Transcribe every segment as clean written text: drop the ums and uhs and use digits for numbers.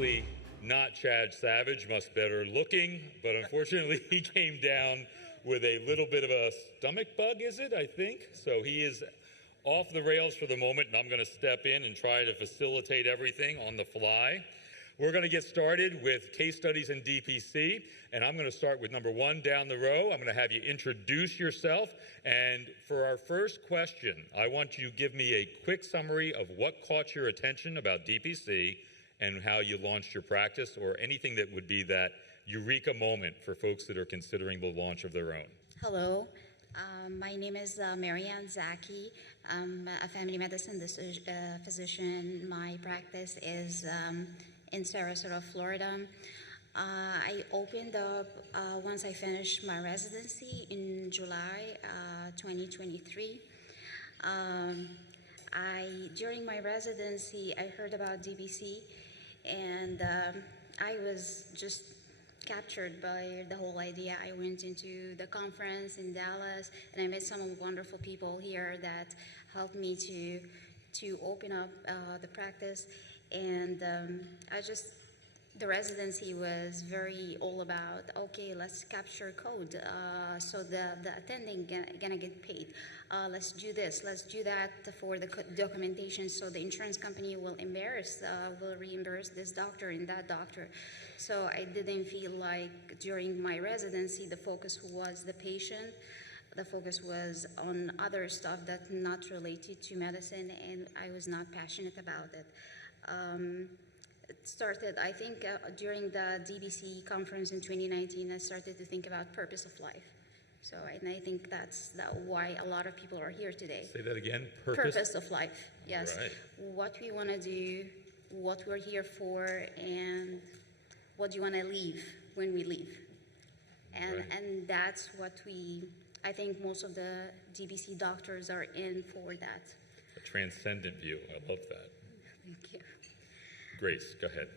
obviously not Chad Savage, much better looking, but unfortunately he came down with a little bit of a stomach bug, is it, I think? So he is off the rails for the moment, and I'm going to step in and try to facilitate everything on the fly. We're going to get started with case studies in DPC, and I'm going to start with number 1 down the row. I'm going to have you introduce yourself, and for our first question, I want you to give me a quick summary of what caught your attention about DPC and how you launched your practice, or anything that would be that eureka moment for folks that are considering the launch of their own. Hello, my name is Mariann Zaki. I'm a family medicine physician. My practice is in Sarasota, Florida. I opened up once I finished my residency in July 2023. During my residency, I heard about DPC, and I was just captured by the whole idea. I went into the conference in Dallas, and I met some wonderful people here that helped me to open up the practice. And the residency was very all about, okay, let's capture code, so the attending gonna get paid. Let's do this, let's do that for the documentation, so the insurance company will reimburse this doctor and that doctor. So I didn't feel like during my residency the focus was the patient. The focus was on other stuff that's not related to medicine, and I was not passionate about it. It started, I think, during the DPC conference in 2019, I started to think about purpose of life. So, and I think that's why a lot of people are here today. Say that again, Purpose of life, yes. Right. What we want to do, what we're here for, and what do you want to leave when we leave. And, right. And that's what I think most of the DPC doctors are in for that. A transcendent view, I love that. Thank you. Grace, go ahead.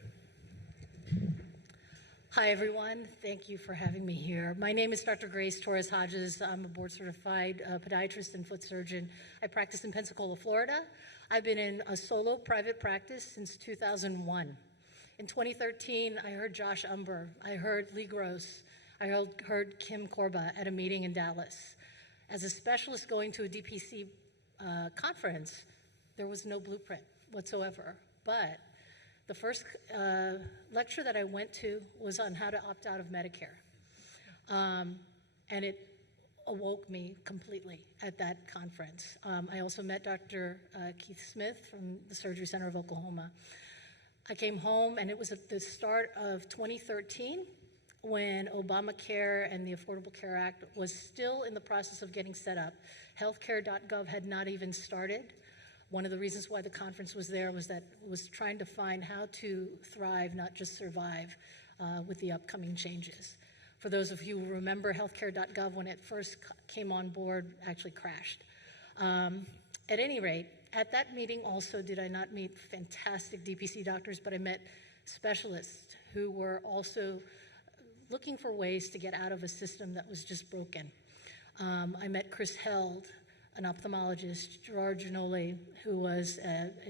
Hi, everyone. Thank you for having me here. My name is Dr. Grace Torres Hodges. I'm a board-certified podiatrist and foot surgeon. I practice in Pensacola, Florida. I've been in a solo private practice since 2001. In 2013, I heard Josh Umber. I heard Lee Gross. I heard Kim Korba at a meeting in Dallas. As a specialist going to a DPC conference, there was no blueprint whatsoever. But the first lecture that I went to was on how to opt out of Medicare. And it awoke me completely at that conference. I also met Dr. Keith Smith from the Surgery Center of Oklahoma. I came home, and it was at the start of 2013 when Obamacare and the Affordable Care Act was still in the process of getting set up. Healthcare.gov had not even started. One of the reasons why the conference was there was that it was trying to find how to thrive, not just survive, with the upcoming changes. For those of you who remember, healthcare.gov, when it first came on board, actually crashed. At any rate, at that meeting also did I not meet fantastic DPC doctors, but I met specialists who were also looking for ways to get out of a system that was just broken. I met Chris Held, an ophthalmologist, Gerard Giannoli, who was,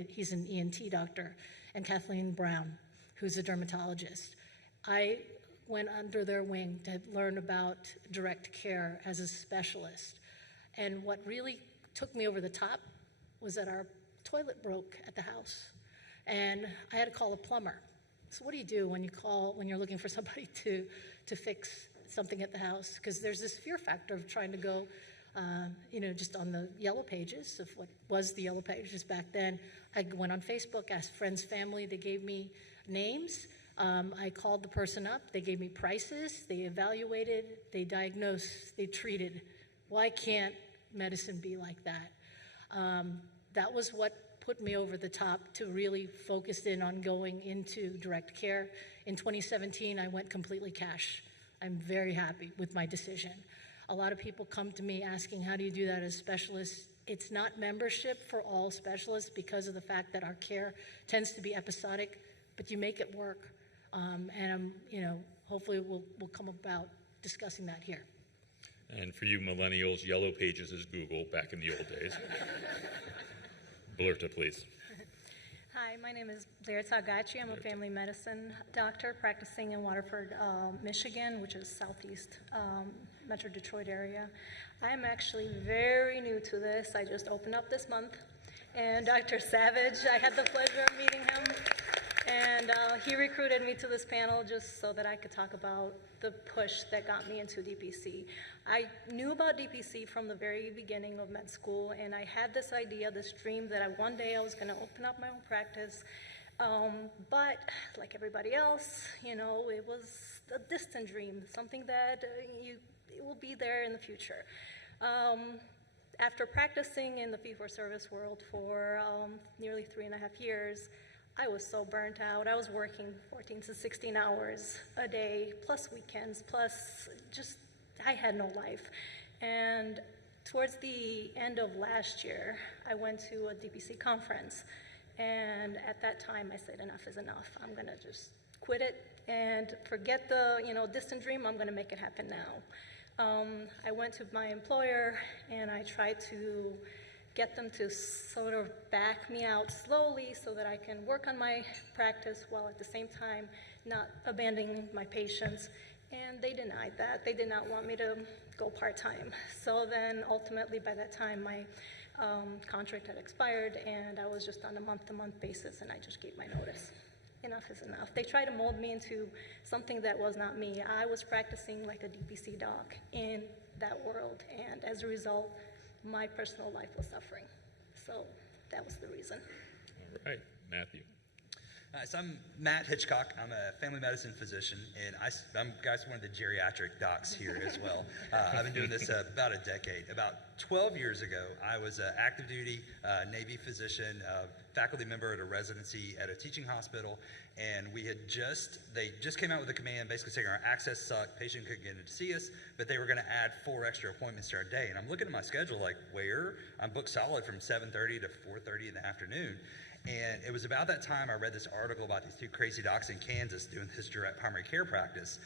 he's an ENT doctor, and Kathleen Brown, who's a dermatologist. I went under their wing to learn about direct care as a specialist. And what really took me over the top was that our toilet broke at the house. And I had to call a plumber. So what do you do when you're looking for somebody to fix something at the house? Because there's this fear factor of trying to go just on the yellow pages of what was the yellow pages back then. I went on Facebook, asked friends, family, they gave me names. I called the person up, they gave me prices, they evaluated, they diagnosed, they treated. Why can't medicine be like that? That was what put me over the top to really focus in on going into direct care. In 2017, I went completely cash. I'm very happy with my decision. A lot of people come to me asking, how do you do that as specialists? It's not membership for all specialists because of the fact that our care tends to be episodic, but you make it work. And hopefully we'll come about discussing that here. And for you millennials, Yellow Pages is Google back in the old days. Blerta, please. Hi, my name is Blerta Gaqi. I'm a family medicine doctor practicing in Waterford, Michigan, which is southeast Metro Detroit area. I'm actually very new to this. I just opened up this month. And Dr. Savage, I had the pleasure of meeting him. And he recruited me to this panel just so that I could talk about the push that got me into DPC. I knew about DPC from the very beginning of med school, and I had this idea, this dream that one day I was going to open up my own practice. But like everybody else, you know, it was a distant dream, something that it will be there in the future. After practicing in the fee-for-service world for nearly 3.5 years, I was so burnt out. I was working 14 to 16 hours a day, plus weekends, plus just, I had no life. And towards the end of last year, I went to a DPC conference. And at that time, I said, enough is enough. I'm gonna just quit it and forget the distant dream. I'm gonna make it happen now. I went to my employer and I tried to get them to sort of back me out slowly so that I can work on my practice while at the same time not abandoning my patients. And they denied that. They did not want me to go part-time. So then ultimately by that time my contract had expired and I was just on a month-to-month basis and I just gave my notice. Enough is enough. They tried to mold me into something that was not me. I was practicing like a DPC doc in that world, and as a result, my personal life was suffering. So that was the reason. All right, Matthew. So I'm Matt Hitchcock. I'm a family medicine physician, and I'm one of the geriatric docs here as well. I've been doing this about a decade. About 12 years ago, I was an active duty Navy physician, faculty member at a residency at a teaching hospital, and they just came out with a command basically saying our access sucked, patient couldn't get in to see us, but they were going to add 4 extra appointments to our day. And I'm looking at my schedule like, where? I'm booked solid from 7:30 to 4:30 in the afternoon. And it was about that time I read this article about these 2 crazy docs in Kansas doing this direct primary care practice.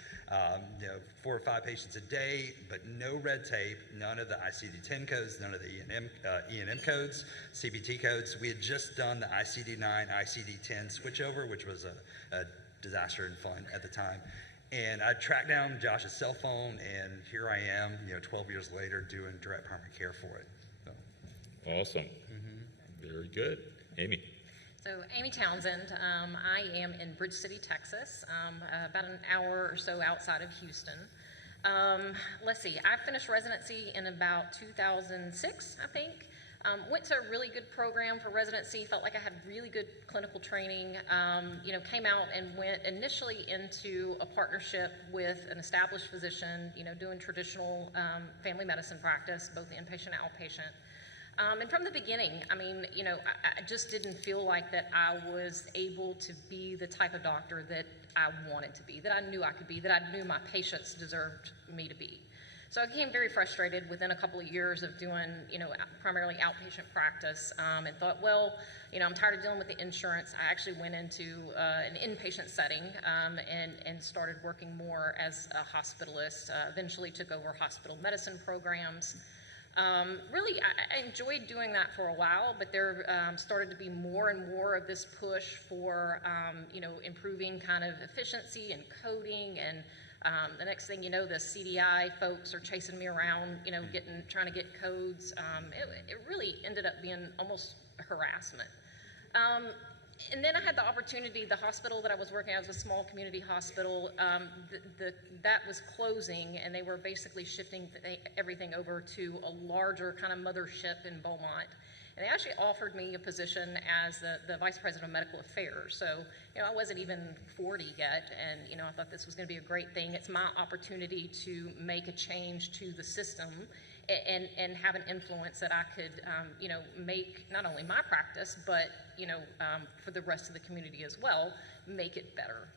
4 or 5 patients a day, but no red tape, none of the ICD-10 codes, none of the E&M codes, CPT codes. We had just done the ICD-9, ICD-10 switchover, which was a disaster and fun at the time. And I tracked down Josh's cell phone, and here I am, 12 years later, doing direct primary care for it. So. Awesome. Mm-hmm. Very good. Amy. So Amy Townsend, I am in Bridge City, Texas, about an hour or so outside of Houston. Let's see, I finished residency in about 2006, I think. Went to a really good program for residency, felt like I had really good clinical training, came out and went initially into a partnership with an established physician, doing traditional family medicine practice, both inpatient and outpatient. And from the beginning, I just didn't feel like that I was able to be the type of doctor that I wanted to be, that I knew I could be, that I knew my patients deserved me to be. So I became very frustrated within a couple of years of doing, primarily outpatient practice, and thought, well, I'm tired of dealing with the insurance. I actually went into an inpatient setting and started working more as a hospitalist, eventually took over hospital medicine programs. Really, I enjoyed doing that for a while, but there started to be more and more of this push for, improving kind of efficiency and coding, and the next thing you know, the CDI folks are chasing me around, trying to get codes. It really ended up being almost harassment. And then I had the opportunity, the hospital that I was working at was a small community hospital, that was closing, and they were basically shifting everything over to a larger kind of mothership in Beaumont. And they actually offered me a position as the Vice President of Medical Affairs. So, I wasn't even 40 yet, and, I thought this was going to be a great thing. It's my opportunity to make a change to the system and have an influence that I could, make not only my practice, but, for the rest of the community as well, make it better.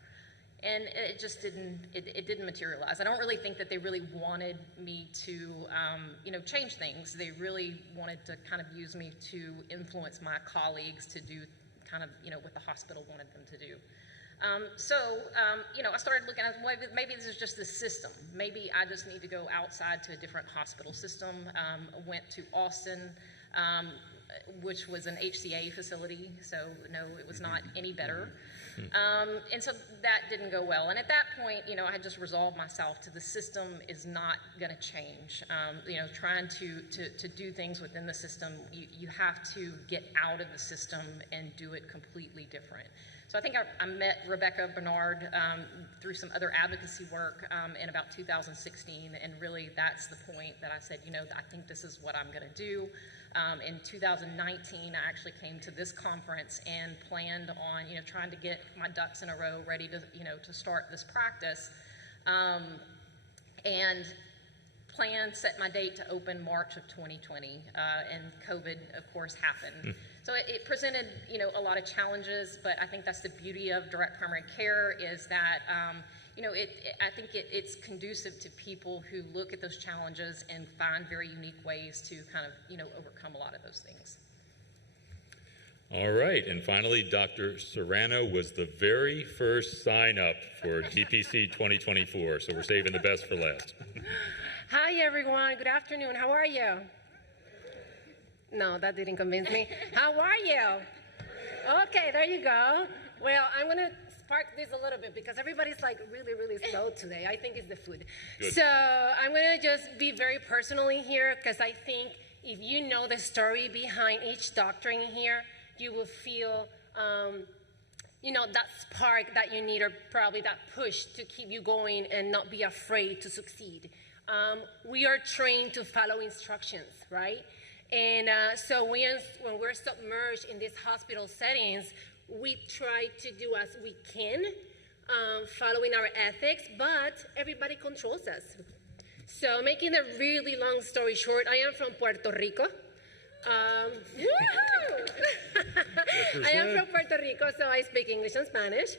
And it just didn't materialize. I don't really think that they really wanted me to, change things. They really wanted to kind of use me to influence my colleagues to do kind of, what the hospital wanted them to do. I started looking at, well, maybe this is just the system. Maybe I just need to go outside to a different hospital system. Went to Austin, which was an HCA facility, so no, it was not any better. And so that didn't go well. And at that point, you know, I had just resolved myself to the system is not going to change. You know, trying to do things within the system, you have to get out of the system and do it completely different. So I think I met Rebecca Bernard through some other advocacy work in about 2016, and really that's the point that I said, you know, I think this is what I'm going to do. In 2019, I actually came to this conference and planned on, you know, trying to get my ducks in a row, ready to, you know, to start this practice, and set my date to open March of 2020, and COVID, of course, happened. So it presented, you know, a lot of challenges, but I think that's the beauty of direct primary care is that, you know, I think it's conducive to people who look at those challenges and find very unique ways to kind of, you know, overcome a lot of those things. All right, and finally, Dr. Serrano was the very first sign-up for DPC 2024, so we're saving the best for last. Hi, everyone. Good afternoon. How are you? No, that didn't convince me. How are you? Okay, there you go. Well, I'm going to spark this a little bit because everybody's like really, really slow today. I think it's the food. Good. So I'm going to just be very personal in here because I think if you know the story behind each doctor in here, you will feel, you know, that spark that you need or probably that push to keep you going and not be afraid to succeed. We are trained to follow instructions, right? And so when we're submerged in these hospital settings, we try to do as we can, following our ethics, but everybody controls us. So making a really long story short, I am from Puerto Rico. I am from Puerto Rico, so I speak English and Spanish,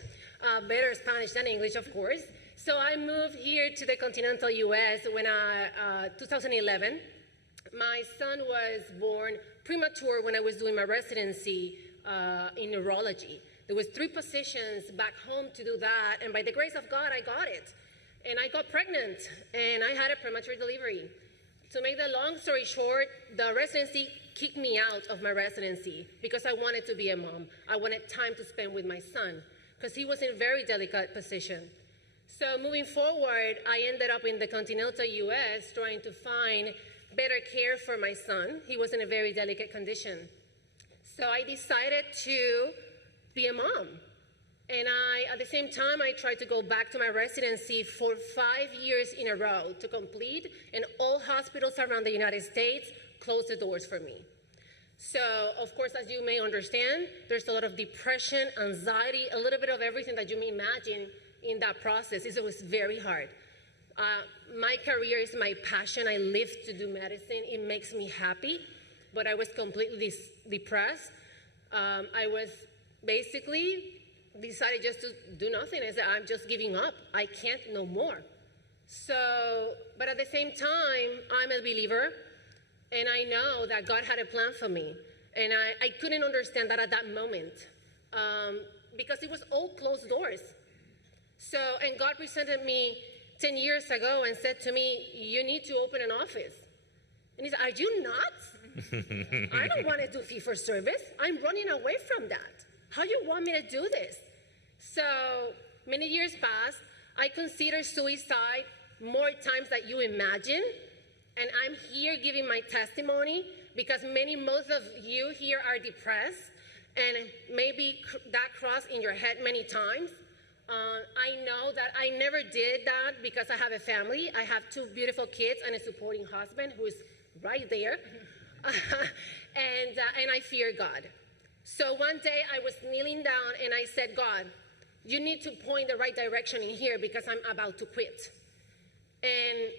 better Spanish than English, of course. So I moved here to the continental U.S. when 2011. My son was born premature when I was doing my residency in neurology. There was 3 positions back home to do that, and by the grace of God, I got it. And I got pregnant, and I had a premature delivery. To make the long story short, the residency kicked me out of my residency because I wanted to be a mom. I wanted time to spend with my son because he was in a very delicate position. So moving forward, I ended up in the continental U.S. trying to find better care for my son. He was in a very delicate condition. So I decided to be a mom. And at the same time, I tried to go back to my residency for 5 years in a row to complete, and all hospitals around the United States closed the doors for me. So, of course, as you may understand, there's a lot of depression, anxiety, a little bit of everything that you may imagine in that process. It was very hard. My career is my passion. I live to do medicine. It makes me happy, but I was completely depressed. I was basically decided just to do nothing. I said, I'm just giving up. I can't no more. So, but at the same time, I'm a believer, and I know that God had a plan for me. And I couldn't understand that at that moment because it was all closed doors. So, and God presented me 10 years ago and said to me, you need to open an office. And he said, are you nuts? I don't want to do fee-for-service. I'm running away from that. How you want me to do this? So many years passed. I considered suicide more times than you imagine. And I'm here giving my testimony because most of you here are depressed. And maybe that crossed in your head many times. I know that I never did that because I have a family. I have 2 beautiful kids and a supporting husband who is right there. And I fear God. So one day I was kneeling down and I said, God, you need to point the right direction in here because I'm about to quit. And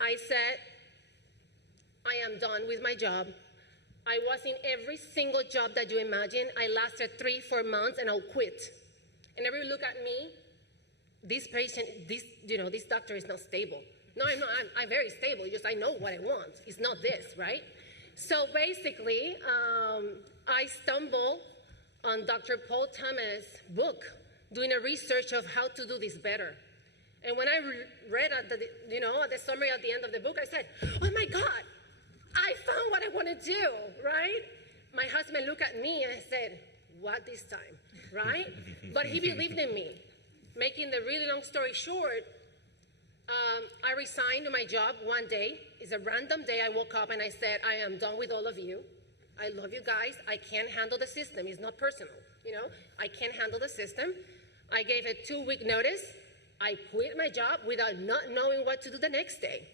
I said, I am done with my job. I was in every single job that you imagine. I lasted 3-4 months and I'll quit. And everyone look at me, this patient, this doctor is not stable. No, I'm not, I'm very stable, just I know what I want. It's not this, right? So basically, I stumbled on Dr. Paul Thomas' book, doing a research of how to do this better. And when I read the summary at the end of the book, I said, oh my God, I found what I want to do, right? My husband looked at me and said, what this time, right? But he believed in me. Making the really long story short, I resigned my job one day. It's a random day. I woke up and I said, I am done with all of you. I love you guys. I can't handle the system. It's not personal, you know? I can't handle the system. I gave a 2-week notice. I quit my job without not knowing what to do the next day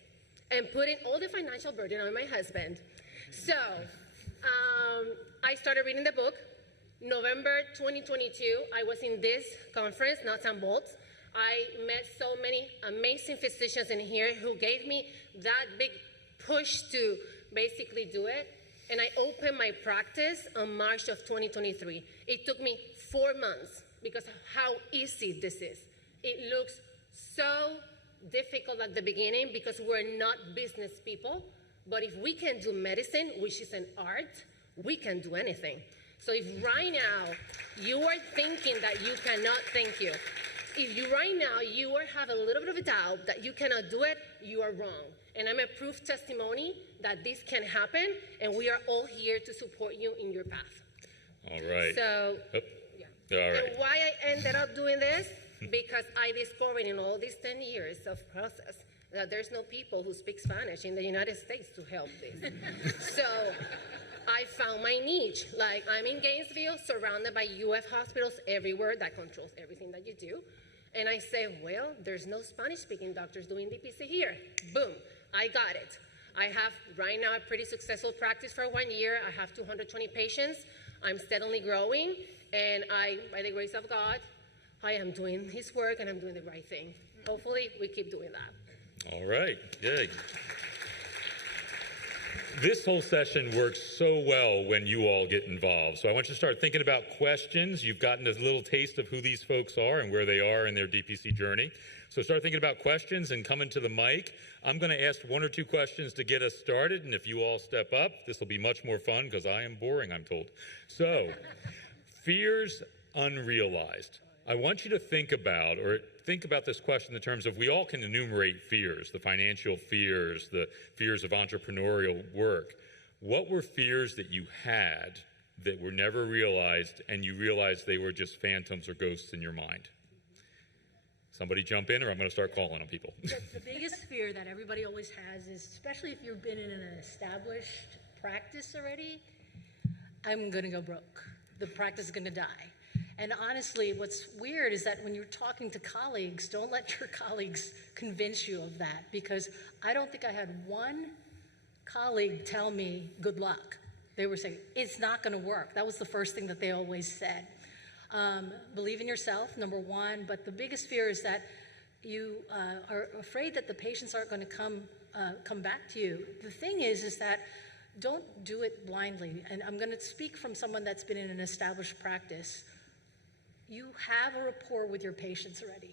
and putting all the financial burden on my husband. So I started reading the book. November 2022, I was in this conference, Nuts and Bolts. I met so many amazing physicians in here who gave me that big push to basically do it. And I opened my practice on March of 2023. It took me 4 months because of how easy this is. It looks so difficult at the beginning because we're not business people. But if we can do medicine, which is an art, we can do anything. So if right now you are thinking that you cannot, thank you. If you right now you have a little bit of a doubt that you cannot do it, you are wrong. And I'm a proof testimony that this can happen, and we are all here to support you in your path. All right. So, yeah. All right. And why I ended up doing this? Because I discovered in all these 10 years of process that there's no people who speak Spanish in the United States to help this. So I found my niche. Like, I'm in Gainesville, surrounded by UF hospitals everywhere that controls everything that you do. And I say, well, there's no Spanish-speaking doctors doing DPC here. Boom, I got it. I have right now a pretty successful practice for 1 year. I have 220 patients. I'm steadily growing. And by the grace of God, I am doing His work and I'm doing the right thing. Hopefully, we keep doing that. All right, good. This whole session works so well when you all get involved. So I want you to start thinking about questions. You've gotten a little taste of who these folks are and where they are in their DPC journey. So start thinking about questions and coming to the mic. I'm going to ask 1 or 2 questions to get us started. And if you all step up, this will be much more fun because I am boring, I'm told. So, fears unrealized. I want you to think about this question in terms of, we all can enumerate fears, the financial fears, the fears of entrepreneurial work. What were fears that you had that were never realized and you realized they were just phantoms or ghosts in your mind? Somebody jump in or I'm going to start calling on people. The biggest fear that everybody always has is, especially if you've been in an established practice already, I'm going to go broke. The practice is going to die. And honestly, what's weird is that when you're talking to colleagues, don't let your colleagues convince you of that, because I don't think I had one colleague tell me, good luck. They were saying, it's not going to work. That was the first thing that they always said. Believe in yourself, number one, but the biggest fear is that you are afraid that the patients aren't going to come back to you. The thing is that don't do it blindly. And I'm going to speak from someone that's been in an established practice. You have a rapport with your patients already.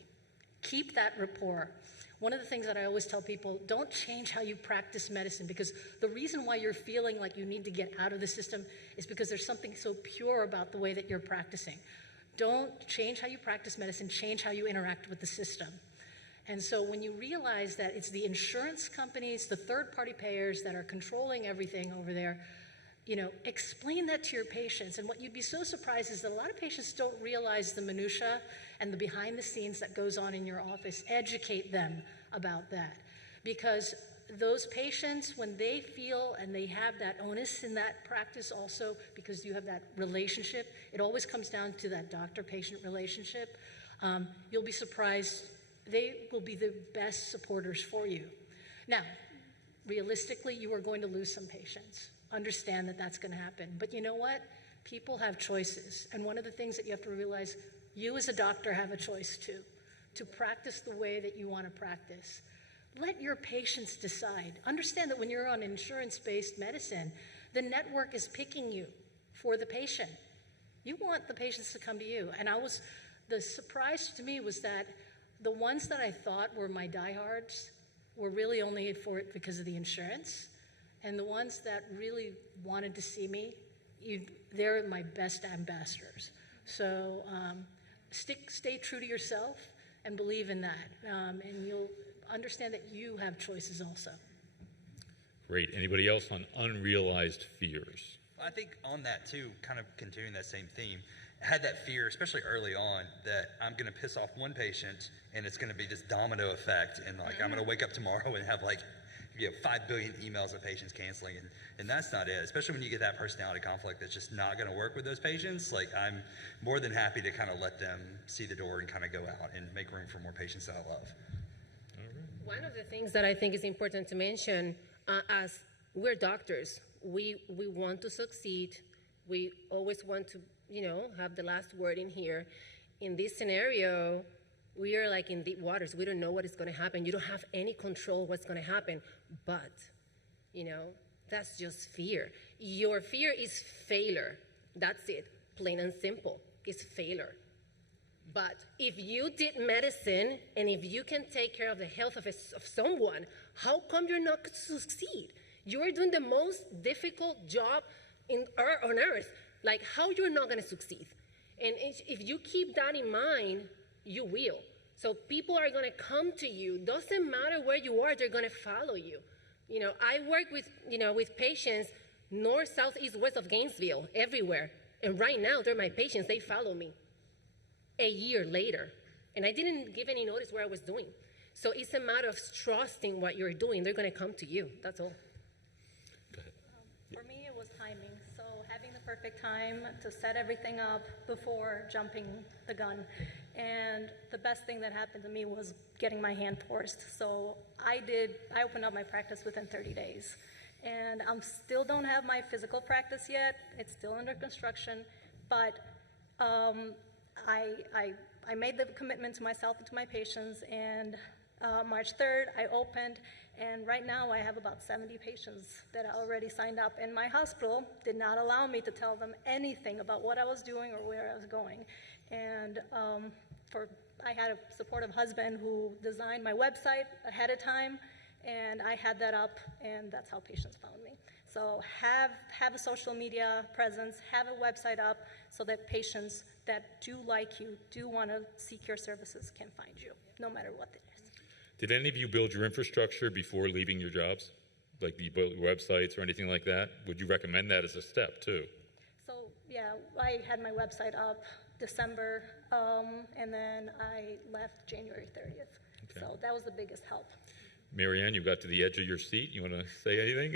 Keep that rapport. One of the things that I always tell people, don't change how you practice medicine, because the reason why you're feeling like you need to get out of the system is because there's something so pure about the way that you're practicing. Don't change how you practice medicine, change how you interact with the system. And so when you realize that it's the insurance companies, the third-party payers that are controlling everything over there, explain that to your patients. And what you'd be so surprised is that a lot of patients don't realize the minutia and the behind the scenes that goes on in your office. Educate them about that. Because those patients, when they feel and they have that onus in that practice also, because you have that relationship, it always comes down to that doctor-patient relationship. You'll be surprised. They will be the best supporters for you. Now, realistically, you are going to lose some patients. Understand that that's going to happen. But you know what? People have choices. And one of the things that you have to realize, you as a doctor have a choice too, to practice the way that you want to practice. Let your patients decide. Understand that when you're on insurance-based medicine, the network is picking you for the patient. You want the patients to come to you. And the surprise to me was that the ones that I thought were my diehards were really only for it because of the insurance. And the ones that really wanted to see me, they're my best ambassadors. So stay true to yourself and believe in that. And you'll understand that you have choices also. Great. Anybody else on unrealized fears? I think on that too, kind of continuing that same theme, I had that fear, especially early on, that I'm going to piss off one patient and it's going to be this domino effect, and like I'm going to wake up tomorrow and have like 5 billion emails of patients canceling, and that's not it. Especially when you get that personality conflict that's just not going to work with those patients. Like, I'm more than happy to kind of let them see the door and kind of go out and make room for more patients that I love. One of the things that I think is important to mention, as we're doctors, we want to succeed. We always want to, have the last word in here. In this scenario, we are like in deep waters. We don't know what is going to happen. You don't have any control what's going to happen. But, that's just fear. Your fear is failure. That's it. Plain and simple. It's failure. But if you did medicine and if you can take care of the health of someone, how come you're not going to succeed? You're doing the most difficult job on earth. Like, how you're not going to succeed? And if you keep that in mind, you will. So people are going to come to you. Doesn't matter where you are, they're going to follow you. I work with patients north, south, east, west of Gainesville, everywhere. And right now, they're my patients. They follow me a year later. And I didn't give any notice where I was doing. So it's a matter of trusting what you're doing. They're going to come to you. That's all. For me, it was timing. So having the perfect time to set everything up before jumping the gun. And the best thing that happened to me was getting my hand forced. So I opened up my practice within 30 days. And I still don't have my physical practice yet. It's still under construction. But I made the commitment to myself and to my patients, and March 3rd, I opened, and right now I have about 70 patients that I already signed up, and my hospital did not allow me to tell them anything about what I was doing or where I was going. And I had a supportive husband who designed my website ahead of time, and I had that up, and that's how patients found me. So have a social media presence, have a website up so that patients that do like you, do want to seek your services can find you, no matter what it is. Did any of you build your infrastructure before leaving your jobs? Like you built websites or anything like that? Would you recommend that as a step too? So yeah, I had my website up December, and then I left January 30th. Okay. So that was the biggest help. Mariann, you got to the edge of your seat. You want to say anything?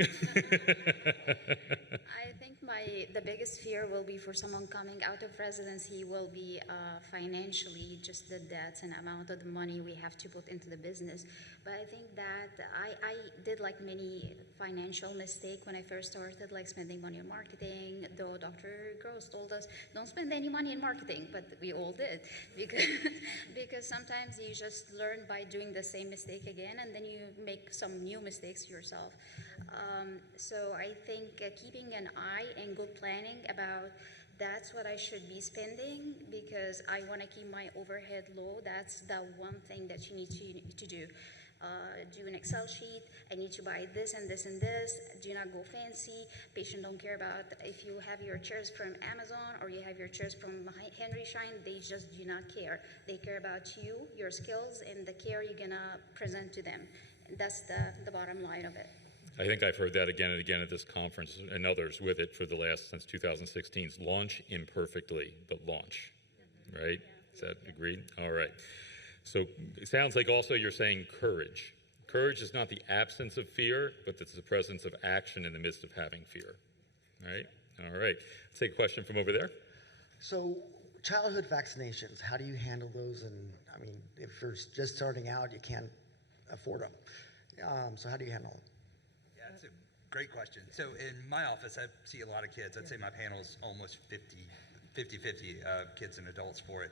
I think the biggest fear will be for someone coming out of residency will be financially, just the debts and amount of the money we have to put into the business. But I think that I did like many financial mistake when I first started, like spending money on marketing, though Dr. Gross told us, don't spend any money in marketing, but we all did. Because sometimes you just learn by doing the same mistake again, and then you make some new mistakes yourself. So I think keeping an eye and good planning about that's what I should be spending, because I want to keep my overhead low. That's the one thing that you need to do. Do an Excel sheet. I need to buy this and this and this. Do not go fancy. Patient don't care about if you have your chairs from Amazon or you have your chairs from Henry Schein. They just do not care. They care about you, your skills, and the care you're gonna present to them. That's the bottom line of it. I think I've heard that again and again at this conference and others with it for the last, since 2016. Launch imperfectly, but launch, right? Is that agreed? All right. So it sounds like also you're saying courage. Courage is not the absence of fear, but it's the presence of action in the midst of having fear, right? All right. Let's take a question from over there. So childhood vaccinations, how do you handle those? And I mean, if you're just starting out, you can't afford them. So how do you handle them? Yeah, that's a great question. So in my office, I see a lot of kids. I'd say my panel is almost 50-50 kids and adults for it.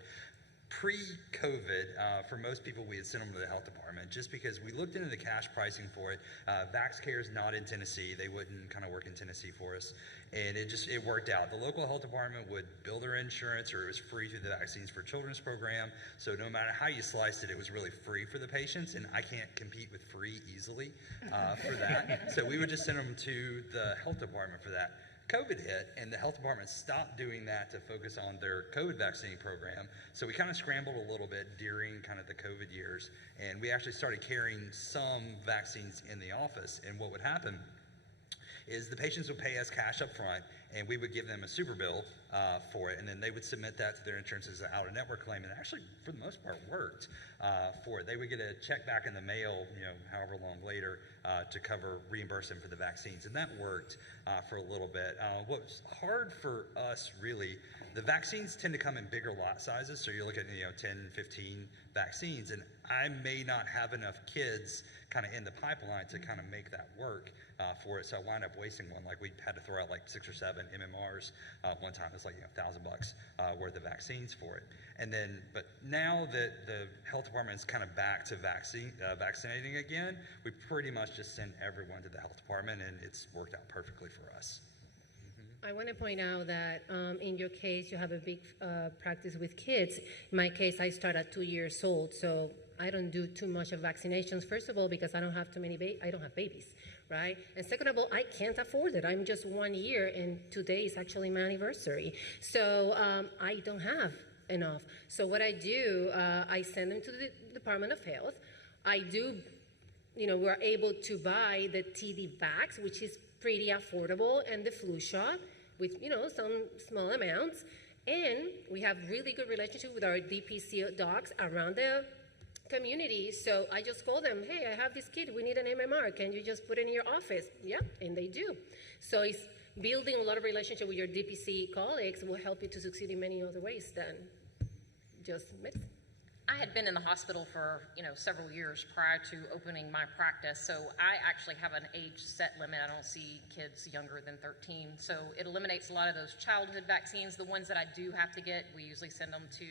Pre-COVID, for most people, we had sent them to the health department just because we looked into the cash pricing for it. VaxCare is not in Tennessee. They wouldn't kind of work in Tennessee for us. And it worked out. The local health department would bill their insurance, or it was free through the Vaccines for Children's program. So no matter how you sliced it, it was really free for the patients. And I can't compete with free easily for that. So we would just send them to the health department for that. COVID hit, and the health department stopped doing that to focus on their COVID vaccine program. So we kind of scrambled a little bit during kind of the COVID years, and we actually started carrying some vaccines in the office. And what would happen is the patients would pay us cash up front, and we would give them a super bill for it, and then they would submit that to their insurance as an out-of-network claim, and it actually, for the most part, worked for it. They would get a check back in the mail, however long later, to cover reimbursement for the vaccines, and that worked for a little bit. What was hard for us, really, the vaccines tend to come in bigger lot sizes, so you're looking at 10, 15 vaccines, and I may not have enough kids kind of in the pipeline to kind of make that work for it, so I wound up wasting one. Like, we had to throw out like 6 or 7 MMRs one time. It's like $1,000 worth of vaccines for it. And then, but now that the health department is kind of back to vaccinating again, we pretty much just send everyone to the health department, and it's worked out perfectly for us. I want to point out that in your case, you have a big practice with kids. In my case, I start at 2 years old, so I don't do too much of vaccinations. First of all, because I don't have too many I don't have babies, right? And second of all, I can't afford it. I'm just 1 year, and today is actually my anniversary. So I don't have enough. So what I do, I send them to the Department of Health. I do, we're able to buy the TD Vax, which is pretty affordable, and the flu shot with, some small amounts. And we have really good relationship with our DPC docs around the community. So I just call them, hey, I have this kid, we need an MMR. Can you just put it in your office? Yeah, and they do. So it's building a lot of relationship with your DPC colleagues will help you to succeed in many other ways than just medicine. I had been in the hospital for, several years prior to opening my practice, so I actually have an age set limit. I don't see kids younger than 13, so it eliminates a lot of those childhood vaccines. The ones that I do have to get, we usually send them to,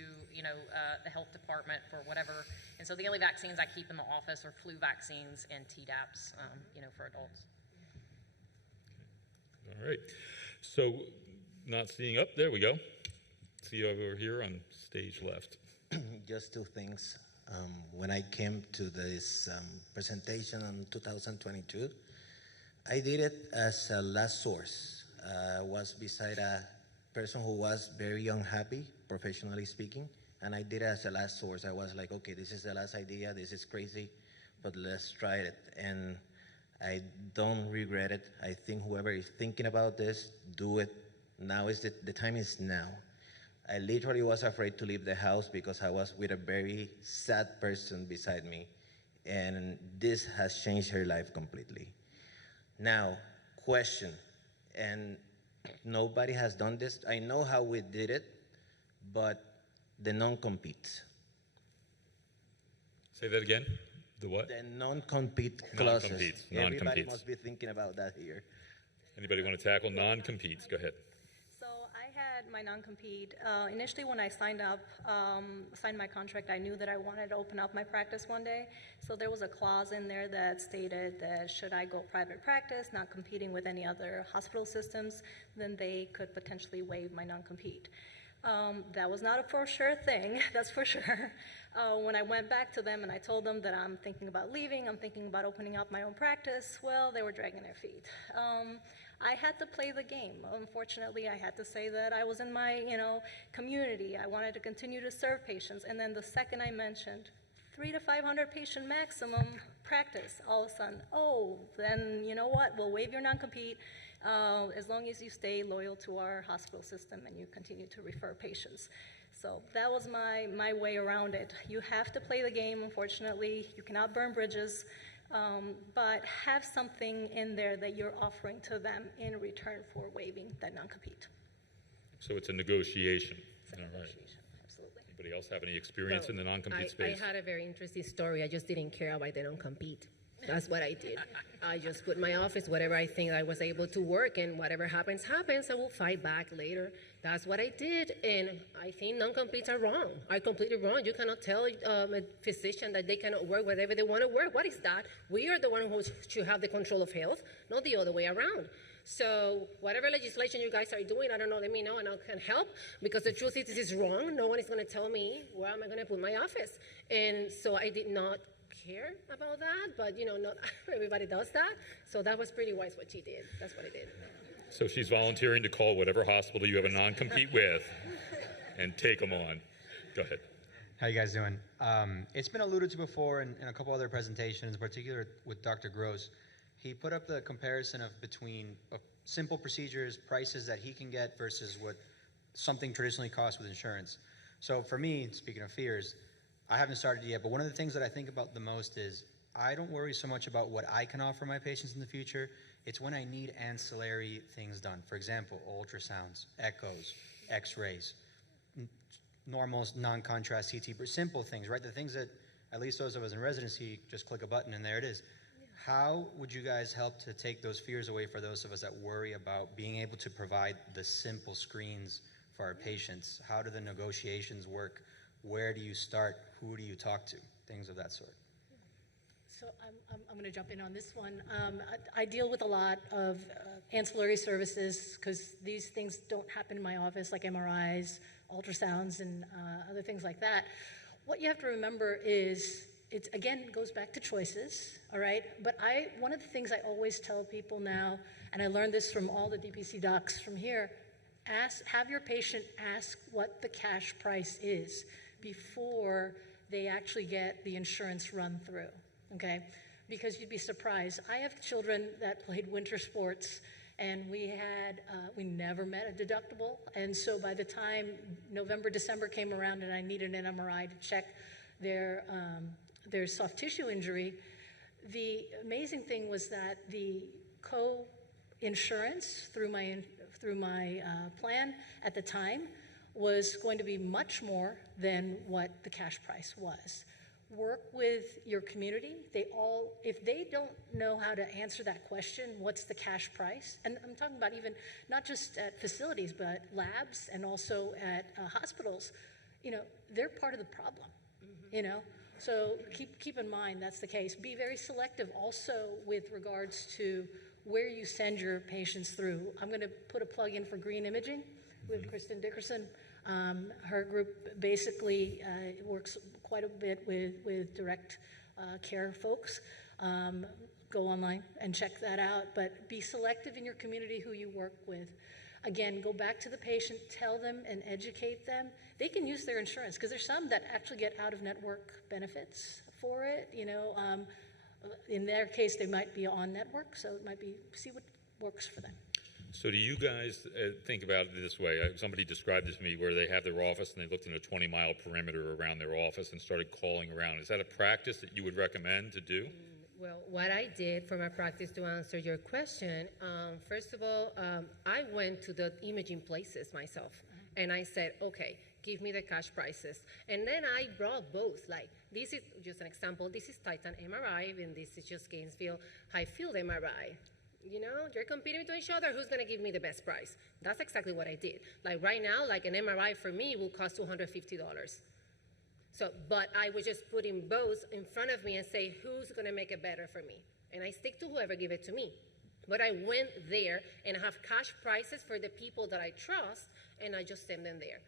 the health department for whatever. And so the only vaccines I keep in the office are flu vaccines and Tdaps, for adults. All right. So, not seeing up, there we go. See you over here on stage left. Just 2 things. When I came to this presentation in 2022, I did it as a last source. I was beside a person who was very unhappy, professionally speaking, and I did it as a last source. I was like, okay, this is the last idea, this is crazy, but let's try it. And I don't regret it. I think whoever is thinking about this, do it. Now is the time is now. I literally was afraid to leave the house because I was with a very sad person beside me, and this has changed her life completely. Now, question, and nobody has done this. I know how we did it, but the non-compete. Say that again. The what? The non-compete clauses. Non-competes. Everybody Non-competes. must be thinking about that here. Anybody want to tackle non-competes? Go ahead. So I had my non-compete. Initially when I signed my contract, I knew that I wanted to open up my practice one day. So there was a clause in there that stated that should I go private practice, not competing with any other hospital systems, then they could potentially waive my non-compete. That was not a for sure thing, that's for sure. When I went back to them and I told them that I'm thinking about leaving, I'm thinking about opening up my own practice, well, they were dragging their feet. I had to play the game. Unfortunately, I had to say that I was in my, community. I wanted to continue to serve patients. And then the second I mentioned 300 to 500 patient maximum practice, all of a sudden, oh, then you know what? We'll waive your non-compete as long as you stay loyal to our hospital system and you continue to refer patients. So that was my way around it. You have to play the game, unfortunately. You cannot burn bridges. But have something in there that you're offering to them in return for waiving that non-compete. So it's a negotiation. It's a negotiation, absolutely. Anybody else have any experience in the non-compete space? I had a very interesting story. I just didn't care about the non-compete. That's what I did. I just put my office, whatever I think I was able to work, and whatever happens, happens. I will fight back later. That's what I did, and I think non-competes are wrong, are completely wrong. You cannot tell a physician that they cannot work whatever they want to work. What is that? We are the one who should have the control of health, not the other way around. So whatever legislation you guys are doing, I don't know, let me know and I can help, because the truth is this is wrong. No one is going to tell me where am I going to put my office. And so I did not care about that, but not everybody does that. So that was pretty wise what she did. That's what I did. So she's volunteering to call whatever hospital you have a non-compete with and take them on. Go ahead. How you guys doing? It's been alluded to before in a couple other presentations, in particular with Dr. Gross. he put up the comparison of between simple procedures, prices that he can get versus what something traditionally costs with insurance. So for me, speaking of fears, I haven't started yet, but one of the things that I think about the most is I don't worry so much about what I can offer my patients in the future. It's when I need ancillary things done. For example, ultrasounds, echoes, x-rays, normal non-contrast CT, but simple things, right? The things that at least those of us in residency just click a button and there it is. How would you guys help to take those fears away for those of us that worry about being able to provide the simple screens for our patients? How do the negotiations work? Where do you start? Who do you talk to? Things of that sort. So I'm going to jump in on this one. I deal with a lot of ancillary services because these things don't happen in my office, like MRIs, ultrasounds, and other things like that. What you have to remember is, it again goes back to choices, all right? But one of the things I always tell people now, and I learned this from all the DPC docs from here, have your patient ask what the cash price is before they actually get the insurance run through, okay? Because you'd be surprised. I have children that played winter sports, and we never met a deductible, and so by the time November, December came around and I needed an MRI to check their soft tissue injury, the amazing thing was that the co-insurance through my plan at the time was going to be much more than what the cash price was. Work with your community. If they don't know how to answer that question, what's the cash price? And I'm talking about even not just at facilities, but labs and also at hospitals. They're part of the problem. So keep in mind that's the case. Be very selective also with regards to where you send your patients through. I'm going to put a plug in for Green Imaging with Kristen Dickerson. Her group basically works quite a bit with direct care folks. Go online and check that out, but be selective in your community who you work with. Again, go back to the patient, tell them and educate them. They can use their insurance because there's some that actually get out-of-network benefits for it. In their case, they might be on network, so it might be, see what works for them. So do you guys think about it this way? Somebody described this to me where they have their office and they looked in a 20-mile perimeter around their office and started calling around. Is that a practice that you would recommend to do? Well, what I did for my practice to answer your question, first of all, I went to the imaging places myself, and I said, okay, give me the cash prices. And then I brought both, like, this is just an example, this is Titan MRI, and this is just Gainesville high-field MRI. You're competing with each other, who's gonna give me the best price? That's exactly what I did. Like right now, like an MRI for me will cost $250. So, but I was just putting both in front of me and say, who's gonna make it better for me? And I stick to whoever give it to me. But I went there and have cash prices for the people that I trust, and I just send them there.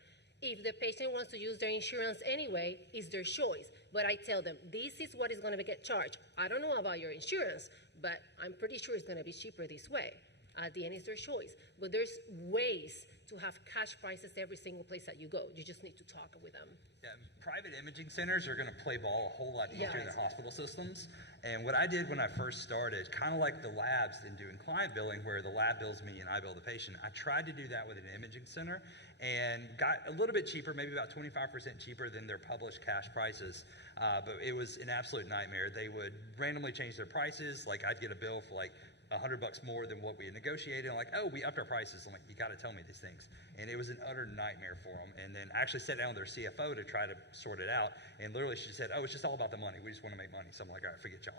If the patient wants to use their insurance anyway, it's their choice. But I tell them, this is what is gonna get charged. I don't know about your insurance, but I'm pretty sure it's gonna be cheaper this way. At the end, it's their choice. But there's ways to have cash prices every single place that you go. You just need to talk with them. Yeah, private imaging centers are going to play ball a whole lot easier than hospital systems. And what I did when I first started, kind of like the labs in doing client billing, where the lab bills me and I bill the patient, I tried to do that with an imaging center and got a little bit cheaper, maybe about 25% cheaper than their published cash prices. But it was an absolute nightmare. They would randomly change their prices. Like I'd get a bill for like $100 more than what we had negotiated. I'm like, oh, we upped our prices. I'm like, you got to tell me these things. And it was an utter nightmare for them. And then I actually sat down with their CFO to try to sort it out. And literally she said, oh, it's just all about the money. We just want to make money. So I'm like, all right, forget y'all.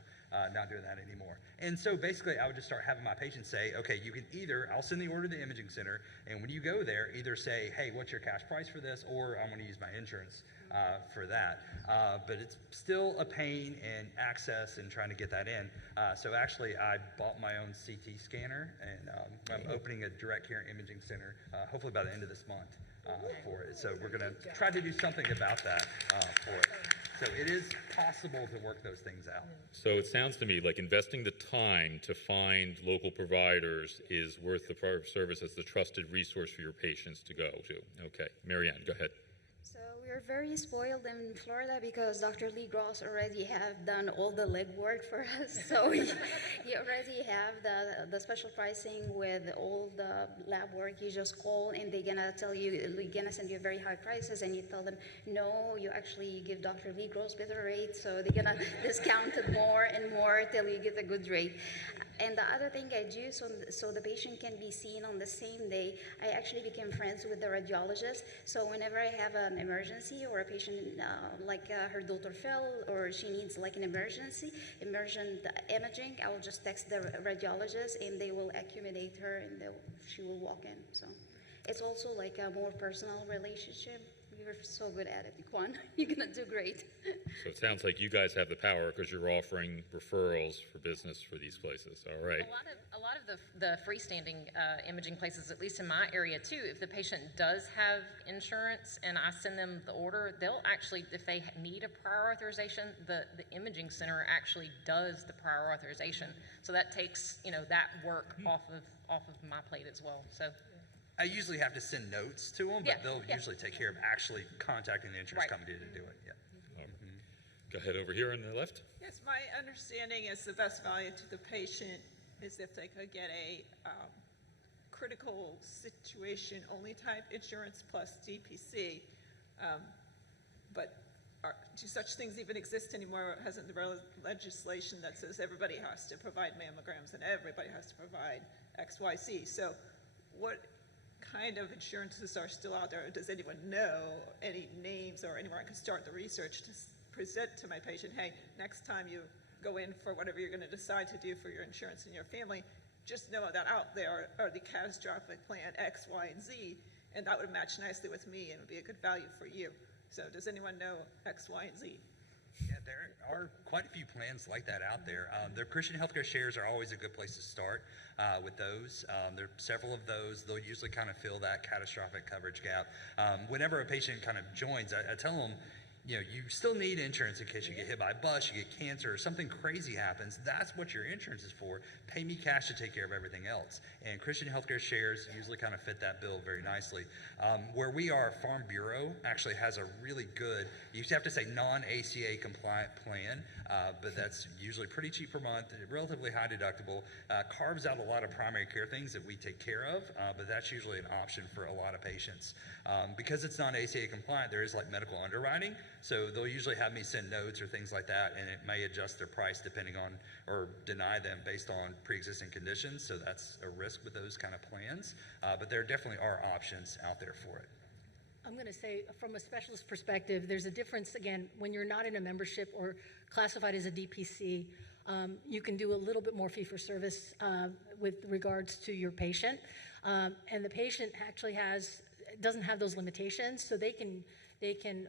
Not doing that anymore. And so basically I would just start having my patients say, okay, you can either, I'll send the order to the imaging center. And when you go there, either say, hey, what's your cash price for this? Or I'm going to use my insurance for that. But it's still a pain in access and trying to get that in. So actually I bought my own CT scanner, and I'm opening a direct care imaging center hopefully by the end of this month for it. So we're going to try to do something about that for it. So it is possible to work those things out. So it sounds to me like investing the time to find local providers is worth the service as the trusted resource for your patients to go to. Okay, Mariann, go ahead. So we're very spoiled in Florida because Dr. Lee Gross already have done all the legwork for us. So he already have the special pricing with all the lab work. You just call and they're gonna tell you, they're gonna send you very high prices, and you tell them, no, you actually give Dr. Lee Gross better rate. So they're gonna discount it more and more till you get a good rate. And the other thing I do, so the patient can be seen on the same day, I actually became friends with the radiologist. So whenever I have an emergency or a patient, her daughter fell or she needs like an emergency, emergent imaging, I will just text the radiologist and they will accumulate her and she will walk in. So it's also like a more personal relationship. You're so good at it, Quan. You're gonna do great. So it sounds like you guys have the power because you're offering referrals for business for these places. All right. A lot of the freestanding imaging places, at least in my area too, if the patient does have insurance and I send them the order, they'll actually, if they need a prior authorization, the imaging center actually does the prior authorization. So that takes, that work off of my plate as well. So. I usually have to send notes to them, but they'll usually take care of actually contacting the insurance company to do it. Yeah. Go ahead over here on the left. Yes, my understanding is the best value to the patient is if they could get a critical situation only type insurance plus DPC. But do such things even exist anymore? Hasn't the legislation that says everybody has to provide mammograms and everybody has to provide XYZ? So what kind of insurances are still out there? Does anyone know any names or anywhere I can start the research to present to my patient, hey, next time you go in for whatever you're going to decide to do for your insurance and your family, just know that out there are the catastrophic plan X, Y, and Z, and that would match nicely with me and would be a good value for you. So does anyone know X, Y, and Z? Yeah, there are quite a few plans like that out there. The Christian healthcare shares are always a good place to start with those. There are several of those. They'll usually kind of fill that catastrophic coverage gap. Whenever a patient kind of joins, I tell them, you still need insurance in case you get hit by a bus, you get cancer, or something crazy happens. That's what your insurance is for. Pay me cash to take care of everything else. And Christian healthcare shares usually kind of fit that bill very nicely. Where we are, Farm Bureau actually has a really good, you have to say non-ACA compliant plan, but that's usually pretty cheap per month, relatively high deductible, carves out a lot of primary care things that we take care of, but that's usually an option for a lot of patients. Because it's non-ACA compliant, there is like medical underwriting, so they'll usually have me send notes or things like that, and it may adjust their price depending on, or deny them based on pre-existing conditions, so that's a risk with those kind of plans, but there definitely are options out there for it. I'm going to say, from a specialist perspective, there's a difference, again, when you're not in a membership or classified as a DPC, you can do a little bit more fee-for-service with regards to your patient, and the patient actually doesn't have those limitations, so they can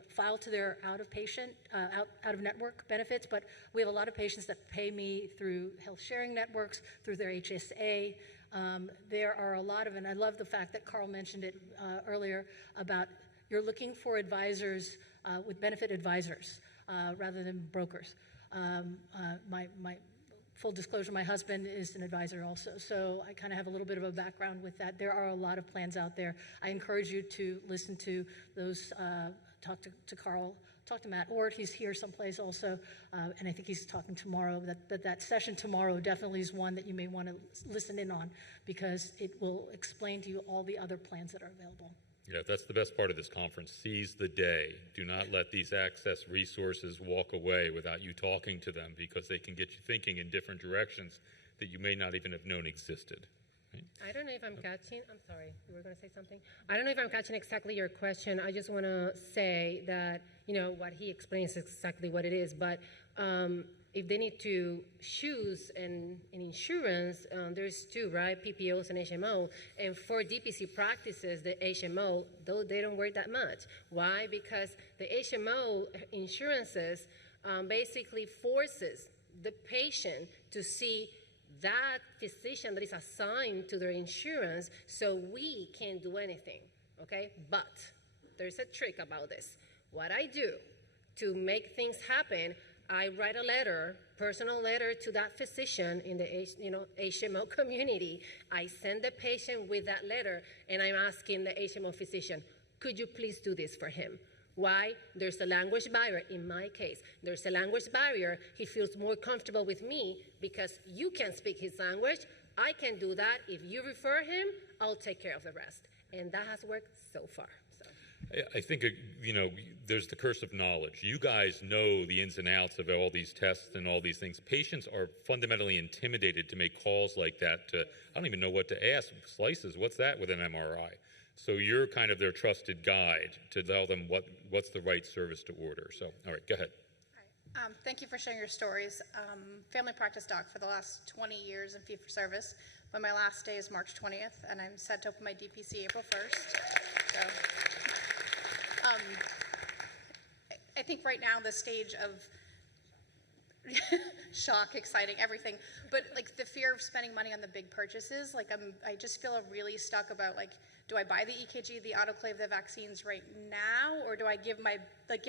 file to their out-of-network benefits, but we have a lot of patients that pay me through health sharing networks, through their HSA. There are a lot of, and I love the fact that Carl mentioned it earlier about you're looking for advisors with benefit advisors rather than brokers. My full disclosure, my husband is an advisor also, so I kind of have a little bit of a background with that. There are a lot of plans out there. I encourage you to listen to those, talk to Carl, talk to Matt Ort, he's here someplace also, and I think he's talking tomorrow. That session tomorrow definitely is one that you may want to listen in on because it will explain to you all the other plans that are available. Yeah, that's the best part of this conference. Seize the day. Do not let these access resources walk away without you talking to them because they can get you thinking in different directions that you may not even have known existed. Right? I don't know if I'm catching, I'm sorry, you were going to say something? I don't know if I'm catching exactly your question. I just want to say that, what he explains is exactly what it is, but if they need to choose an insurance, there's two, right? PPOs and HMO. And for DPC practices, the HMO, though they don't work that much. Why? Because the HMO insurances basically forces the patient to see that physician that is assigned to their insurance, so we can't do anything, okay? But there's a trick about this. What I do to make things happen, I write a letter, personal letter to that physician in the HMO community. I send the patient with that letter, and I'm asking the HMO physician, could you please do this for him? Why? There's a language barrier. In my case, there's a language barrier. He feels more comfortable with me because you can speak his language. I can do that. If you refer him, I'll take care of the rest. And that has worked so far. So. I think, there's the curse of knowledge. You guys know the ins and outs of all these tests and all these things. Patients are fundamentally intimidated to make calls like that. I don't even know what to ask. Slices, what's that with an MRI? So you're kind of their trusted guide to tell them what's the right service to order. So, all right, go ahead. Thank you for sharing your stories. Family practice doc for the last 20 years in fee-for-service, but my last day is March 20th, and I'm set to open my DPC April 1st. So, I think right now the stage of shock, exciting, everything, but like the fear of spending money on the big purchases, like I just feel really stuck about like, do I buy the EKG, the autoclave, the vaccines right now, or do I give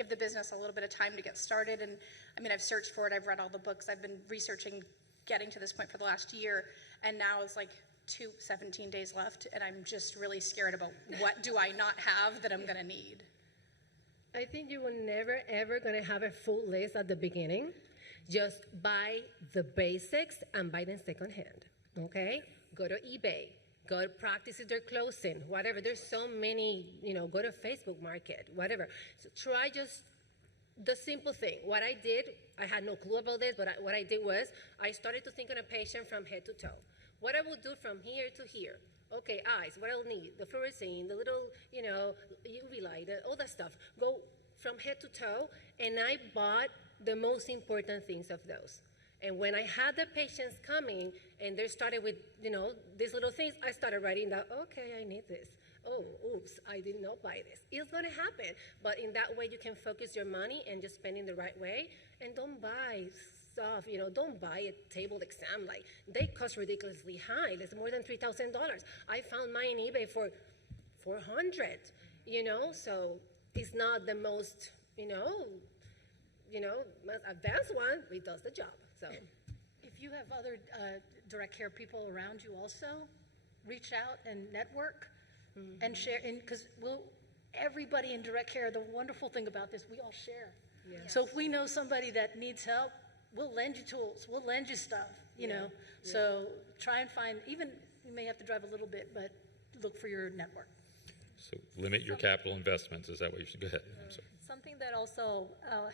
the business a little bit of time to get started? And I mean, I've searched for it, I've read all the books, I've been researching, getting to this point for the last year, and now it's like 17 days left, and I'm just really scared about what do I not have that I'm gonna need. I think you were never, ever gonna have a full list at the beginning. Just buy the basics and buy them secondhand, okay? Go to eBay. Go to practice their closing, whatever. There's so many, go to Facebook Market, whatever. So try just the simple thing. What I did, I had no clue about this, but what I did was I started to think on a patient from head to toe. What I will do from here to here. Okay, eyes, what I'll need, the fluorescein, the little, UV light, all that stuff. Go from head to toe, and I bought the most important things of those. And when I had the patients coming and they started with, these little things, I started writing down, okay, I need this. Oh, oops, I did not buy this. It's gonna happen. But in that way, you can focus your money and just spend it the right way. And don't buy stuff, don't buy a table exam. Like, they cost ridiculously high. It's more than $3,000. I found mine on eBay for $400, so it's not the most, advanced one, but it does the job. So, if you have other direct care people around you also, reach out and network and share. Because everybody in direct care, the wonderful thing about this, we all share. Yes. So if we know somebody that needs help, we'll lend you tools, we'll lend you stuff, know. Yeah. So try and find, even you may have to drive a little bit, but look for your network. So limit your capital investments. Is that what you should? Go ahead. I'm sorry. Something that also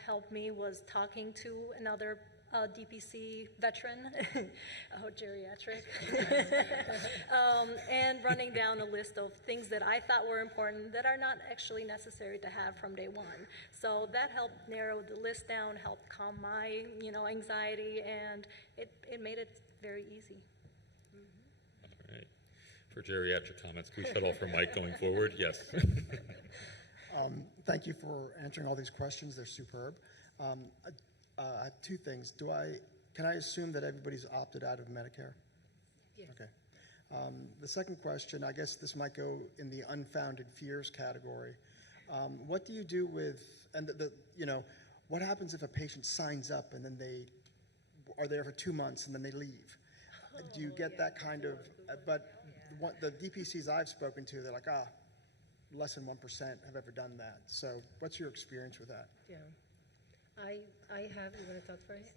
helped me was talking to another DPC veteran, geriatric, and running down a list of things that I thought were important that are not actually necessary to have from day one. So that helped narrow the list down, helped calm my, anxiety, and it made it very easy. All right. For geriatric comments, can we shut off her mic going forward? Yes. Thank you for answering all these questions. They're superb. I have two things. Can I assume that everybody's opted out of Medicare? Yes. Okay. The second question, I guess this might go in the unfounded fears category. What do you do with, and what happens if a patient signs up and then they are there for 2 months and then they leave? Do you get that kind of, but the DPCs I've spoken to, they're like, less than 1% have ever done that. So what's your experience with that? Yeah. I have. You want to talk first?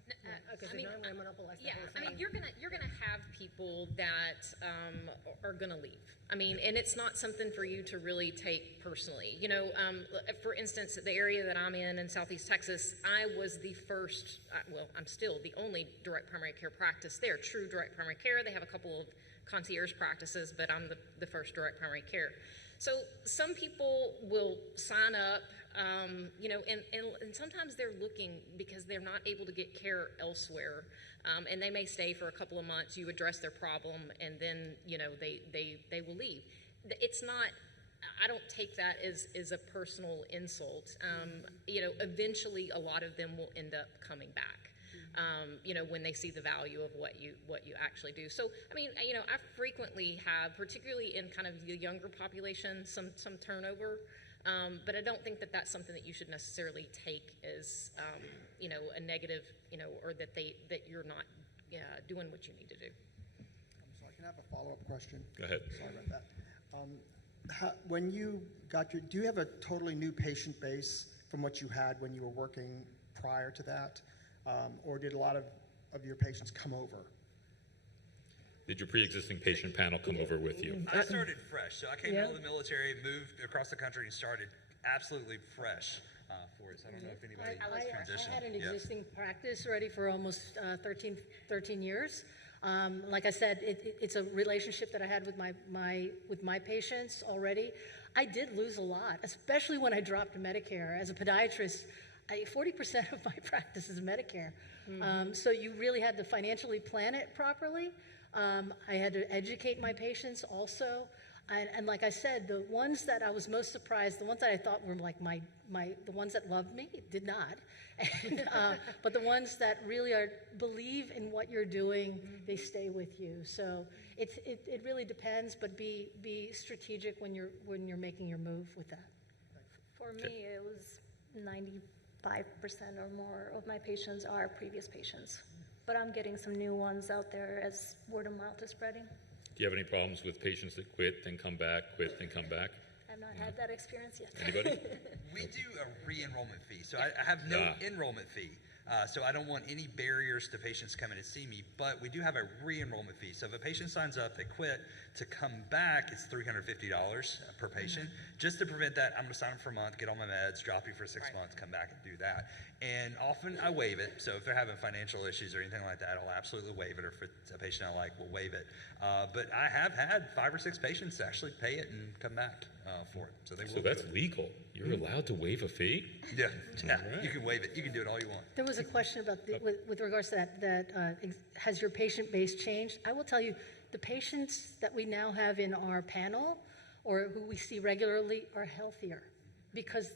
Because I'm going to monopolize the whole thing. I mean, you're gonna have people that are gonna leave. I mean, and it's not something for you to really take personally. For instance, the area that I'm in Southeast Texas, I was the first. I'm still the only direct primary care practice there. True direct primary care. They have a couple of concierge practices, but I'm the first direct primary care. So some people will sign up, and sometimes they're looking because they're not able to get care elsewhere, and they may stay for a couple of months. You address their problem, and then they will leave. It's not. I don't take that as a personal insult. Eventually, a lot of them will end up coming back. When they see the value of what you actually do. So, I mean, I frequently have, particularly in kind of the younger population, some turnover, but I don't think that that's something that you should necessarily take as, a negative, or that you're not doing what you need to do. I'm sorry, can I have a follow-up question? Go ahead. Sorry about that. When you do you have a totally new patient base from what you had when you were working prior to that? Or did a lot of your patients come over? Did your pre-existing patient panel come over with you? I started fresh. So I came out of the military, moved across the country, and started absolutely fresh for it. So I don't know if anybody transitioned. I had an existing practice already for almost 13 years. Like I said, it's a relationship that I had with my patients already. I did lose a lot, especially when I dropped to Medicare. As a podiatrist, 40% of my practice is Medicare. So you really had to financially plan it properly. I had to educate my patients also. And like I said, the ones that I was most surprised, the ones that I thought were like the ones that loved me, did not. And, but the ones that really believe in what you're doing, they stay with you. So it really depends, but be strategic when you're making your move with that. For me, it was 95% or more of my patients are previous patients, but I'm getting some new ones out there as word of mouth is spreading. Do you have any problems with patients that quit, then come back, quit, then come back? I've not had that experience yet. Anybody? We do a re-enrollment fee, so I have no enrollment fee. So I don't want any barriers to patients coming to see me, but we do have a re-enrollment fee. So if a patient signs up, they quit, to come back, it's $350 per patient. Just to prevent that, I'm gonna sign up for a month, get all my meds, drop you for 6 months, come back and do that. And often I waive it, so if they're having financial issues or anything like that, I'll absolutely waive it, or if it's a patient I like, we'll waive it. But I have had 5 or 6 patients actually pay it and come back for it. So that's legal. You're allowed to waive a fee? Yeah, Right. You can waive it. You can do it all you want. There was a question about with regards to that has your patient base changed? I will tell you, the patients that we now have in our panel or who we see regularly are healthier because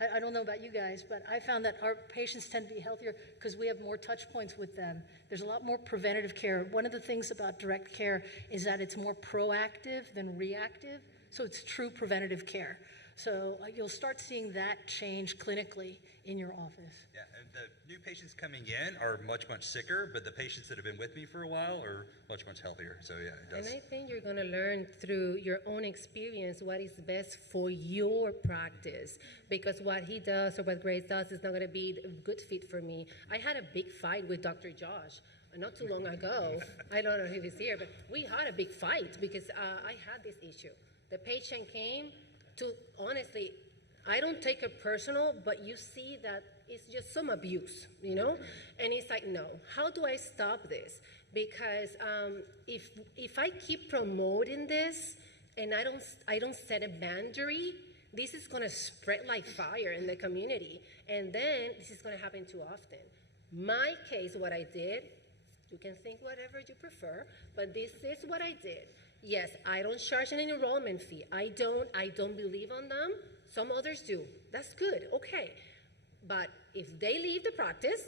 I don't know about you guys, but I found that our patients tend to be healthier because we have more touch points with them. There's a lot more preventative care. One of the things about direct care is that it's more proactive than reactive, so it's true preventative care. So you'll start seeing that change clinically in your office. Yeah, and the new patients coming in are much, much sicker, but the patients that have been with me for a while are much, much healthier. So yeah, it does. And I think you're going to learn through your own experience what is best for your practice, because what he does or what Grace does is not going to be a good fit for me. I had a big fight with Dr. Josh not too long ago. I don't know if he's here, but we had a big fight because I had this issue. The patient came to, honestly, I don't take it personal, but you see that it's just some abuse, you know? And it's like, no, how do I stop this? Because if I keep promoting this and I don't set a boundary, this is gonna spread like fire in the community. And then this is gonna happen too often. My case, what I did, you can think whatever you prefer, but this is what I did. Yes, I don't charge an enrollment fee. I don't believe on them. Some others do. That's good, okay. But if they leave the practice,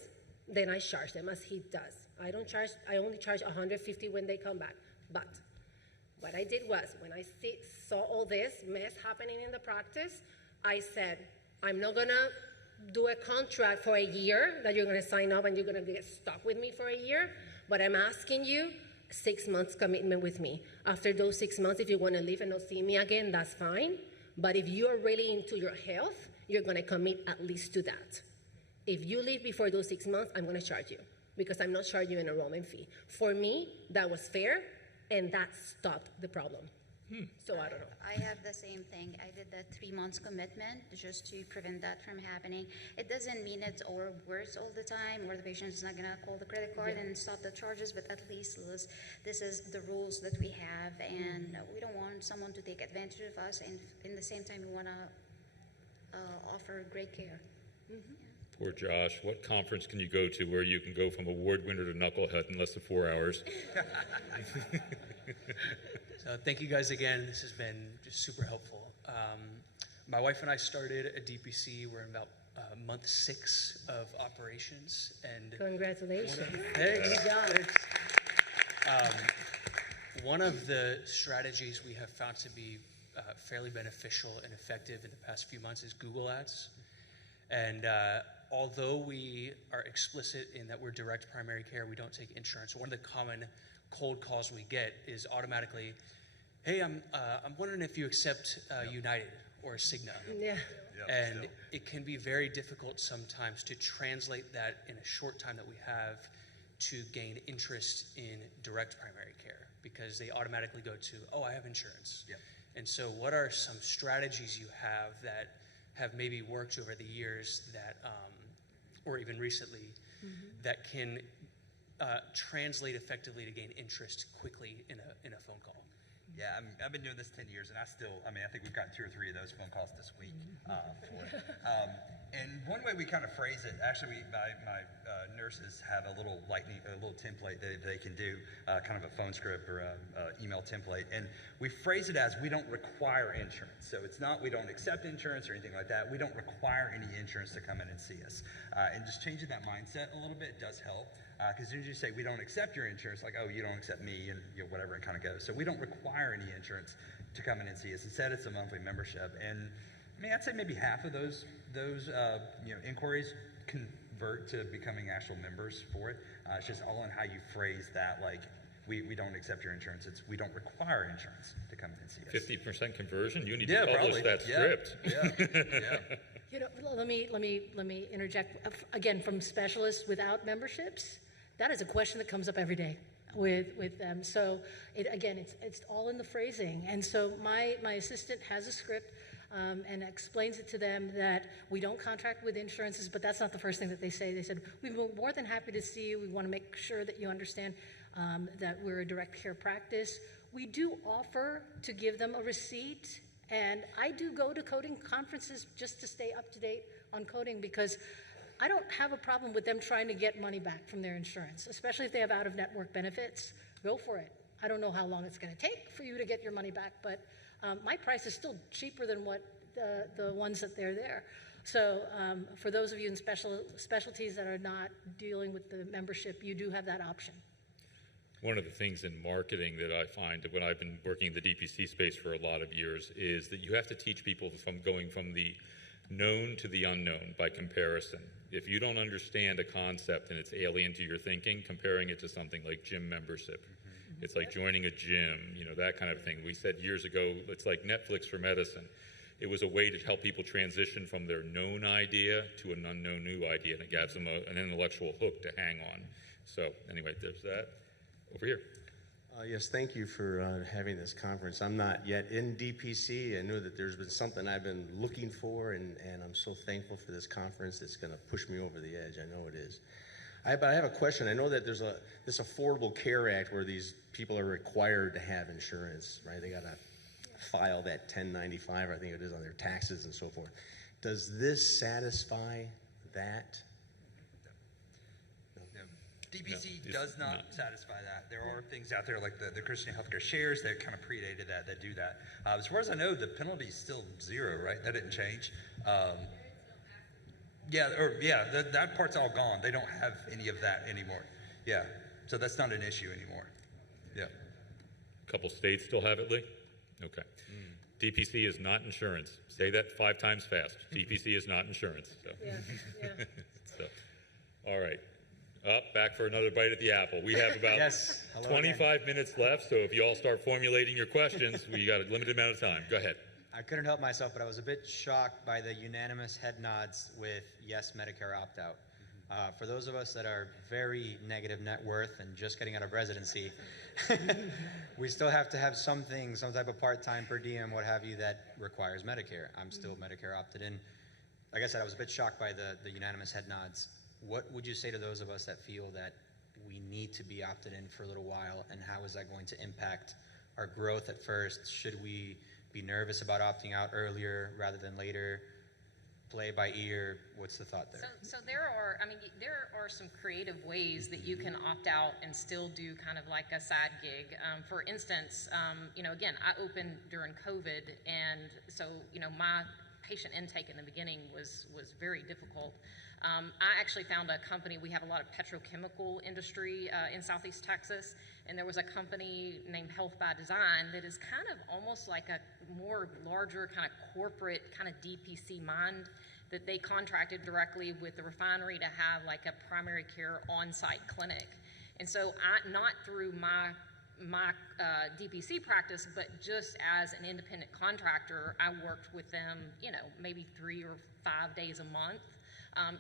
then I charge them as he does. I only charge $150 when they come back. But what I did was, when I saw all this mess happening in the practice, I said, I'm not gonna do a contract for a year that you're gonna sign up and you're gonna get stuck with me for a year, but I'm asking you 6 months commitment with me. After those 6 months, if you want to leave and not see me again, that's fine. But if you're really into your health, you're going to commit at least to that. If you leave before those 6 months, I'm going to charge you because I'm not charging you an enrollment fee. For me, that was fair, and that stopped the problem. So I don't know. I have the same thing. I did the 3 months commitment just to prevent that from happening. It doesn't mean it's all worse all the time, or the patient is not going to call the credit card and stop the charges, but at least this is the rules that we have, and we don't want someone to take advantage of us, and in the same time we want to offer great care. Poor Josh. What conference can you go to where you can go from award winner to knucklehead in less than 4 hours? So thank you guys again. This has been just super helpful. My wife and I started a DPC. We're in about month 6 of operations. And congratulations. Thanks. One of the strategies we have found to be fairly beneficial and effective in the past few months is Google Ads. And although we are explicit in that we're direct primary care, we don't take insurance. One of the common cold calls we get is automatically, hey, I'm wondering if you accept United or a Cigna. Yeah. And it can be very difficult sometimes to translate that in a short time that we have to gain interest in direct primary care, because they automatically go to, oh, I have insurance. Yep. And so what are some strategies you have that have maybe worked over the years that, or even recently, that can translate effectively to gain interest quickly in a phone call? Yeah, I've been doing this 10 years, and I think we've gotten 2 or 3 of those phone calls this week for it. And one way we kind of phrase it, actually, my nurses have a little template that they can do, kind of a phone script or a email template, and we phrase it as, we don't require insurance. So it's not, we don't accept insurance or anything like that. We don't require any insurance to come in and see us. And just changing that mindset a little bit does help. Because as soon as you say, we don't accept your insurance, like, oh, you don't accept me, and whatever, it kind of goes. So we don't require any insurance to come in and see us. Instead, it's a monthly membership. And I'd say maybe half of those inquiries convert to becoming actual members for it. It's just all in how you phrase that, like, we don't accept your insurance. It's we don't require insurance to come in and see us. 50% conversion? You need to publish that script. Yeah. Let me interject again. From specialists without memberships, that is a question that comes up every day with them. So it's all in the phrasing. And so my assistant has a script and explains it to them that we don't contract with insurances, but that's not the first thing that they say. They said, we'd be more than happy to see you. We want to make sure that you understand that we're a direct care practice. We do offer to give them a receipt, and I do go to coding conferences just to stay up to date on coding, because I don't have a problem with them trying to get money back from their insurance, especially if they have out-of-network benefits. Go for it. I don't know how long it's going to take for you to get your money back, but my price is still cheaper than what the ones that they're there. So for those of you in specialties that are not dealing with the membership, you do have that option. One of the things in marketing that I find when I've been working in the DPC space for a lot of years is that you have to teach people from going from the known to the unknown by comparison. If you don't understand a concept and it's alien to your thinking, comparing it to something like gym membership, it's like joining a gym, that kind of thing. We said years ago, it's like Netflix for medicine. It was a way to help people transition from their known idea to an unknown new idea, and it gives them an intellectual hook to hang on. So anyway, there's that. Over here. Yes, thank you for having this conference. I'm not yet in DPC. I know that there's been something I've been looking for, and I'm so thankful for this conference. It's going to push me over the edge. I know it is. But I have a question. I know that there's this Affordable Care Act where these people are required to have insurance, right? They got to file that 1095, I think it is, on their taxes and so forth. Does this satisfy that? DPC does not satisfy that. There are things out there like the Christian Healthcare Shares that kind of predated that do that. As far as I know, the penalty is still 0, right? That didn't change. That part's all gone. They don't have any of that anymore. Yeah, so that's not an issue anymore. Yeah. A couple states still have it, Lee? Okay. DPC is not insurance. Say that 5 times fast. DPC is not insurance. So. Yeah. So, all right. Back for another bite at the apple. We have about 25 minutes left, so if you all start formulating your questions, we got a limited amount of time. Go ahead. I couldn't help myself, but I was a bit shocked by the unanimous head nods with yes, Medicare opt-out. For those of us that are very negative net worth and just getting out of residency, we still have to have some type of part-time per diem, what have you, that requires Medicare. I'm still Medicare opted in. Like I said, I was a bit shocked by the unanimous head nods. What would you say to those of us that feel that we need to be opted in for a little while, and how is that going to impact our growth at first? Should we be nervous about opting out earlier rather than later? Play by ear? What's the thought there? So there are some creative ways that you can opt out and still do kind of like a side gig. For instance, again, I opened during COVID, and so my patient intake in the beginning was very difficult. I actually found a company. We have a lot of petrochemical industry in Southeast Texas, and there was a company named Health by Design that is kind of almost like a more larger kind of corporate kind of DPC mind, that they contracted directly with the refinery to have like a primary care on-site clinic. And so not through my my DPC practice, but just as an independent contractor, I worked with them, you know, maybe 3 or 5 days a month,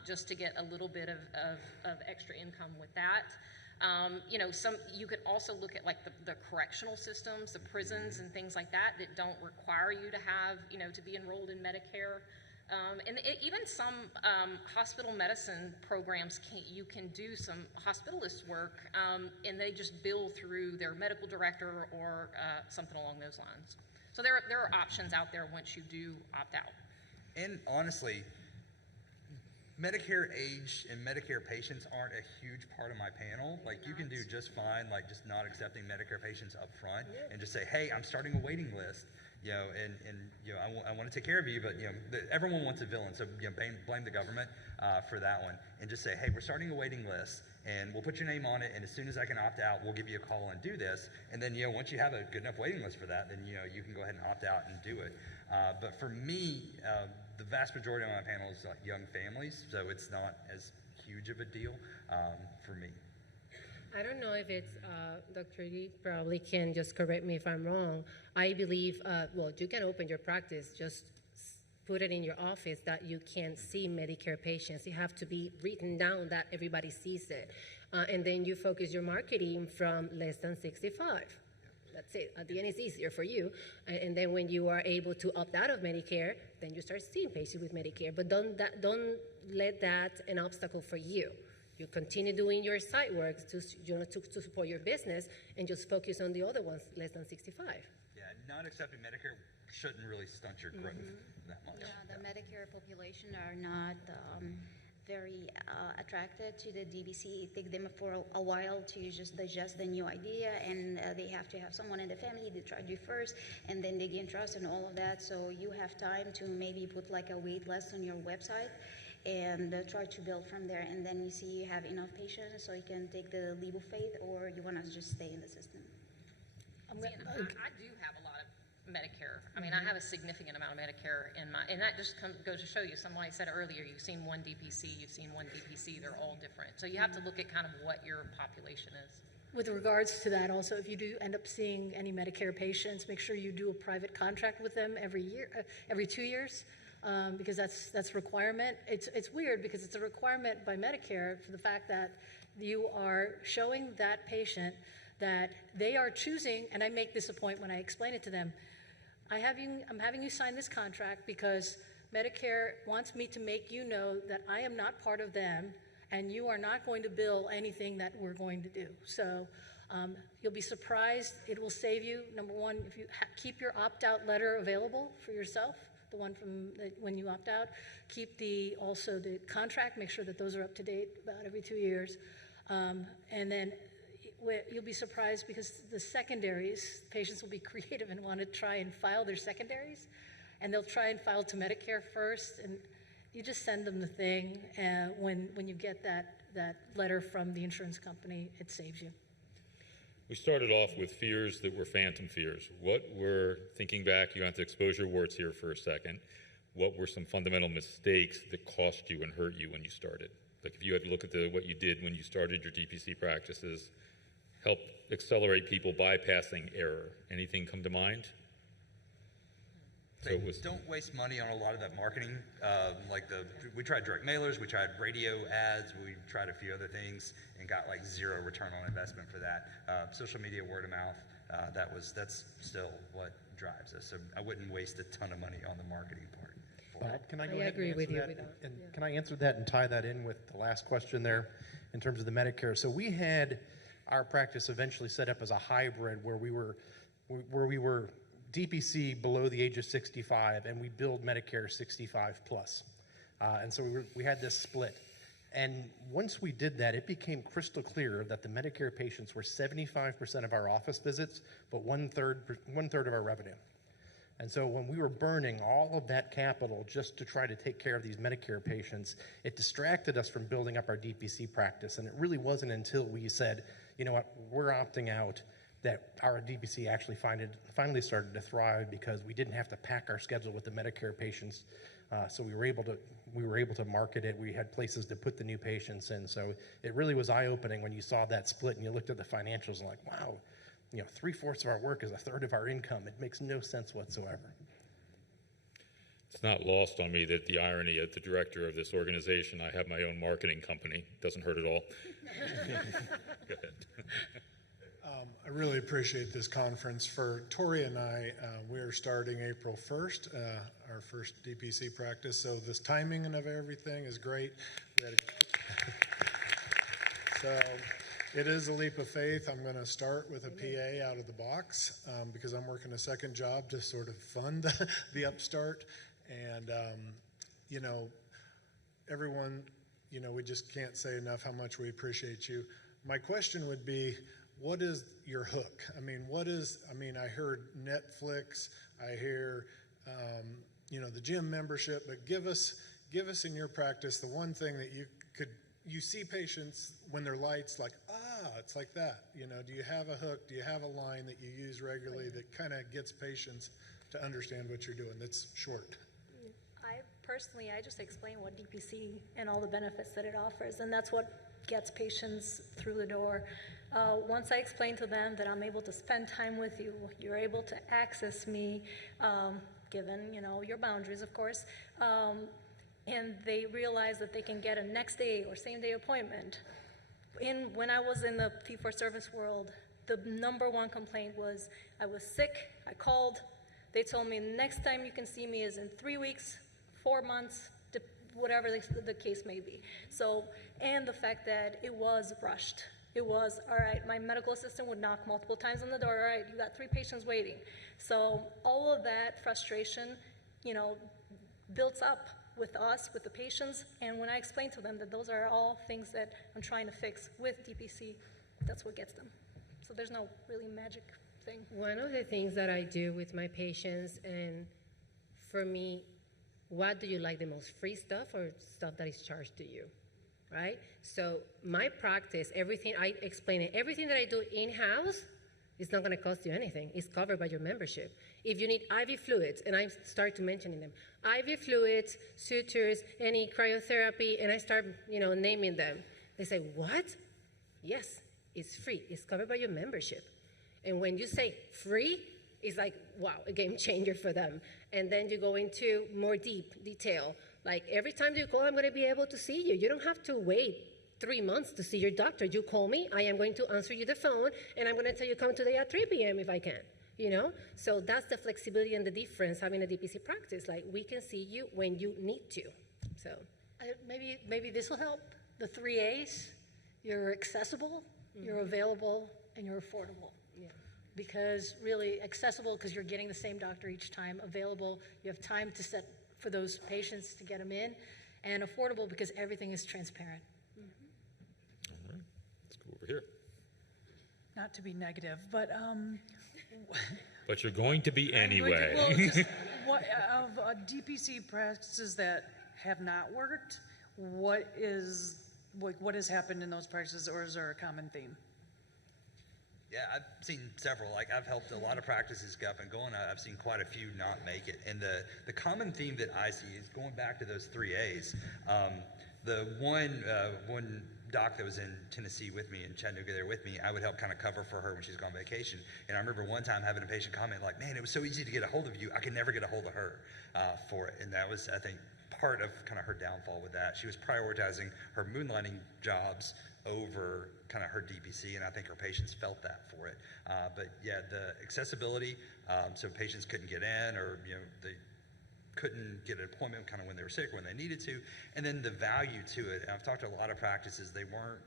just to get a little bit of extra income with that. You know, you could also look at like the correctional systems, the prisons and things like that don't require you to have, you know, to be enrolled in Medicare. Even some hospital medicine programs, you can do some hospitalist work, and they just bill through their medical director or something along those lines. So there are options out there once you do opt out. And honestly, Medicare age and Medicare patients aren't a huge part of my panel. Like, you can do just fine, like just not accepting Medicare patients up front and just say, hey, I'm starting a waiting list, you know, and you know, I want to take care of you, but you know, everyone wants a villain, so you know, blame the government for that one, and just say, hey, we're starting a waiting list, and we'll put your name on it, and as soon as I can opt out, we'll give you a call and do this, and then you know, once you have a good enough waiting list for that, then you know, you can go ahead and opt out and do it. But for me, the vast majority of my panel is like young families, so it's not as huge of a deal for me. I don't know if it's, Dr. Lee probably can just correct me if I'm wrong. I believe, well, you can open your practice, just put it in your office that you can see Medicare patients. You have to be written down that everybody sees it. And then you focus your marketing from less than 65. That's it. At the end, it's easier for you. And then when you are able to opt out of Medicare, then you start seeing patients with Medicare. But don't let that an obstacle for you. You continue doing your side work to support your business, and just focus on the other ones less than 65. Yeah, not accepting Medicare shouldn't really stunt your growth that much. Yeah, the Medicare population are not very attracted to the DPC. It takes them for a while to just digest the new idea, and they have to have someone in the family to try to do first, and then they gain trust and all of that. So you have time to maybe put like a wait list on your website and try to build from there. And then you see you have enough patients, so you can take the leap of faith, or you want to just stay in the system. I do have a lot of Medicare. I mean, I have a significant amount of Medicare in my, and that just goes to show you, somebody said earlier, you've seen one DPC, you've seen one DPC, they're all different. So you have to look at kind of what your population is. With regards to that also, if you do end up seeing any Medicare patients, make sure you do a private contract with them every year, every 2 years, because that's a requirement. It's weird because it's a requirement by Medicare for the fact that you are showing that patient that they are choosing, and I make this a point when I explain it to them, I'm having you sign this contract because Medicare wants me to make you know that I am not part of them, and you are not going to bill anything that we're going to do. So you'll be surprised. It will save you, number one, if you keep your opt-out letter available for yourself, the one from when you opt out. Keep also the contract, make sure that those are up to date about every 2 years. And then you'll be surprised because the secondaries, patients will be creative and want to try and file their secondaries, and they'll try and file to Medicare first, and you just send them the thing, and when you get that letter from the insurance company, it saves you. We started off with fears that were phantom fears. What were, thinking back, you have to expose your warts here for a second, what were some fundamental mistakes that cost you and hurt you when you started? Like if you had to look at what you did when you started your DPC practices, help accelerate people bypassing error. Anything come to mind? So don't waste money on a lot of that marketing. We tried direct mailers, we tried radio ads, we tried a few other things and got like zero return on investment for that. Social media, word of mouth, that's still what drives us. So I wouldn't waste a ton of money on the marketing part. Bob, can I go ahead and answer that? Can I answer that and tie that in with the last question there in terms of the Medicare? So we had our practice eventually set up as a hybrid where we were DPC below the age of 65, and we billed Medicare 65 plus. And so we had this split. And once we did that, it became crystal clear that the Medicare patients were 75% of our office visits, but one third of our revenue. And so when we were burning all of that capital just to try to take care of these Medicare patients, it distracted us from building up our DPC practice. And it really wasn't until we said, you know what, we're opting out, that our DPC actually finally started to thrive because we didn't have to pack our schedule with the Medicare patients. So we were able to market it. We had places to put the new patients in. So it really was eye-opening when you saw that split and you looked at the financials and like, wow, 3/4 of our work is 1/3 of our income. It makes no sense whatsoever. It's not lost on me that the irony of the director of this organization, I have my own marketing company. Doesn't hurt at all. Go ahead. I really appreciate this conference. For Tori and I, we are starting April 1st, our first DPC practice, so this timing and of everything is great. So it is a leap of faith. I'm going to start with a PA out of the box because I'm working a second job to sort of fund the upstart. And, everyone, we just can't say enough how much we appreciate you. My question would be, what is your hook? I heard Netflix, I hear, the gym membership, but give us in your practice the one thing that you see patients when their lights like, it's like that. Do you have a hook? Do you have a line that you use regularly that kind of gets patients to understand what you're doing that's short? I just explain what DPC and all the benefits that it offers, and that's what gets patients through the door. Once I explain to them that I'm able to spend time with you, you're able to access me, given, your boundaries, of course, and they realize that they can get a next day or same day appointment. When I was in the fee-for-service world, the #1 complaint was I was sick, I called, they told me next time you can see me is in 3 weeks, 4 months, whatever the case may be. So, and the fact that it was rushed. It was, all right, my medical assistant would knock multiple times on the door, all right, you got 3 patients waiting. So all of that frustration, builds up with us, with the patients, and when I explain to them that those are all things that I'm trying to fix with DPC, that's what gets them. So there's no really magic thing. One of the things that I do with my patients, and for me, what do you like the most, free stuff or stuff that is charged to you, right? So my practice, everything I explain it, everything that I do in-house is not going to cost you anything. It's covered by your membership. If you need IV fluids, and I start to mentioning them, IV fluids, sutures, any cryotherapy, and I start, naming them. They say, what? Yes, it's free. It's covered by your membership. And when you say free, it's like, wow, a game changer for them. And then you go into more deep detail. Like every time you call, I'm going to be able to see you. You don't have to wait 3 months to see your doctor. You call me, I am going to answer you the phone, and I'm going to tell you come today at 3 p.m. if I can, So that's the flexibility and the difference having a DPC practice. Like we can see you when you need to, so. Maybe this will help. The 3 A's, you're accessible, you're available, and you're affordable. Yeah. Because really accessible because you're getting the same doctor each time, available, you have time to set for those patients to get them in, and affordable because everything is transparent. All right, let's go over here. Not to be negative, but But you're going to be anyway. Of DPC practices that have not worked, what has happened in those practices, or is there a common theme? Yeah, I've seen several. I've helped a lot of practices get up and going. I've seen quite a few not make it. And the common theme that I see is going back to those 3 A's. The one doc that was in Tennessee with me, in Chattanooga there with me, I would help kind of cover for her when she's gone on vacation. And I remember one time having a patient comment like, man, it was so easy to get a hold of you. I could never get a hold of her for it. And that was, I think, part of kind of her downfall with that. She was prioritizing her moonlighting jobs over kind of her DPC, and I think her patients felt that for it. But yeah, the accessibility, so patients couldn't get in, or they couldn't get an appointment kind of when they were sick or when they needed to, and then the value to it. And I've talked to a lot of practices; they weren't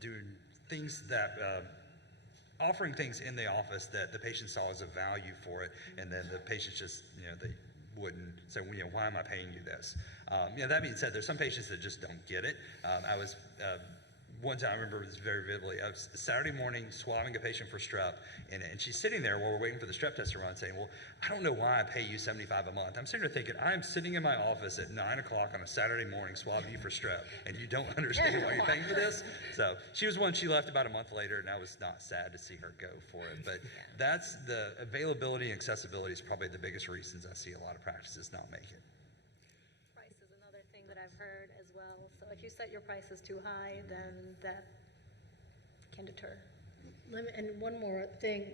doing things that. Offering things in the office that the patient saw as a value for it, and then the patients just, they wouldn't say, why am I paying you this? That being said, there's some patients that just don't get it. I was, one time I remember this very vividly, I was Saturday morning swabbing a patient for strep, and she's sitting there while we're waiting for the strep test to run saying, well, I don't know why I pay you $75 a month. I'm sitting there thinking, I'm sitting in my office at 9 o'clock on a Saturday morning swabbing you for strep, and you don't understand why you're paying for this? So she was one, she left about a month later, and I was not sad to see her go for it. But that's the availability and accessibility is probably the biggest reasons I see a lot of practices not make it. Price is another thing that I've heard as well. So if you set your prices too high, then that can deter. And one more thing,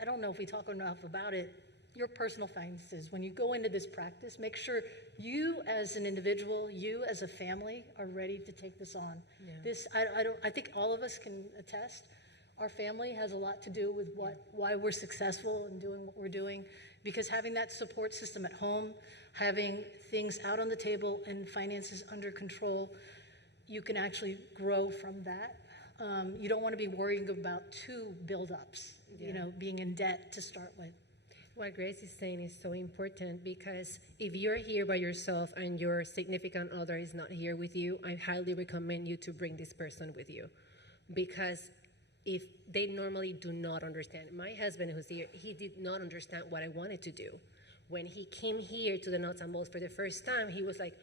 I don't know if we talk enough about it. Your personal finances, when you go into this practice, make sure you as an individual, you as a family are ready to take this on. Yeah. I think all of us can attest. Our family has a lot to do with why we're successful in doing what we're doing, because having that support system at home, having things out on the table and finances under control, you can actually grow from that. You don't want to be worrying about two buildups, being in debt to start with. What Grace is saying is so important, because if you're here by yourself and your significant other is not here with you, I highly recommend you to bring this person with you, because if they normally do not understand. My husband, who's here, he did not understand what I wanted to do. When he came here to the Nuts and Bolts for the first time, he was like,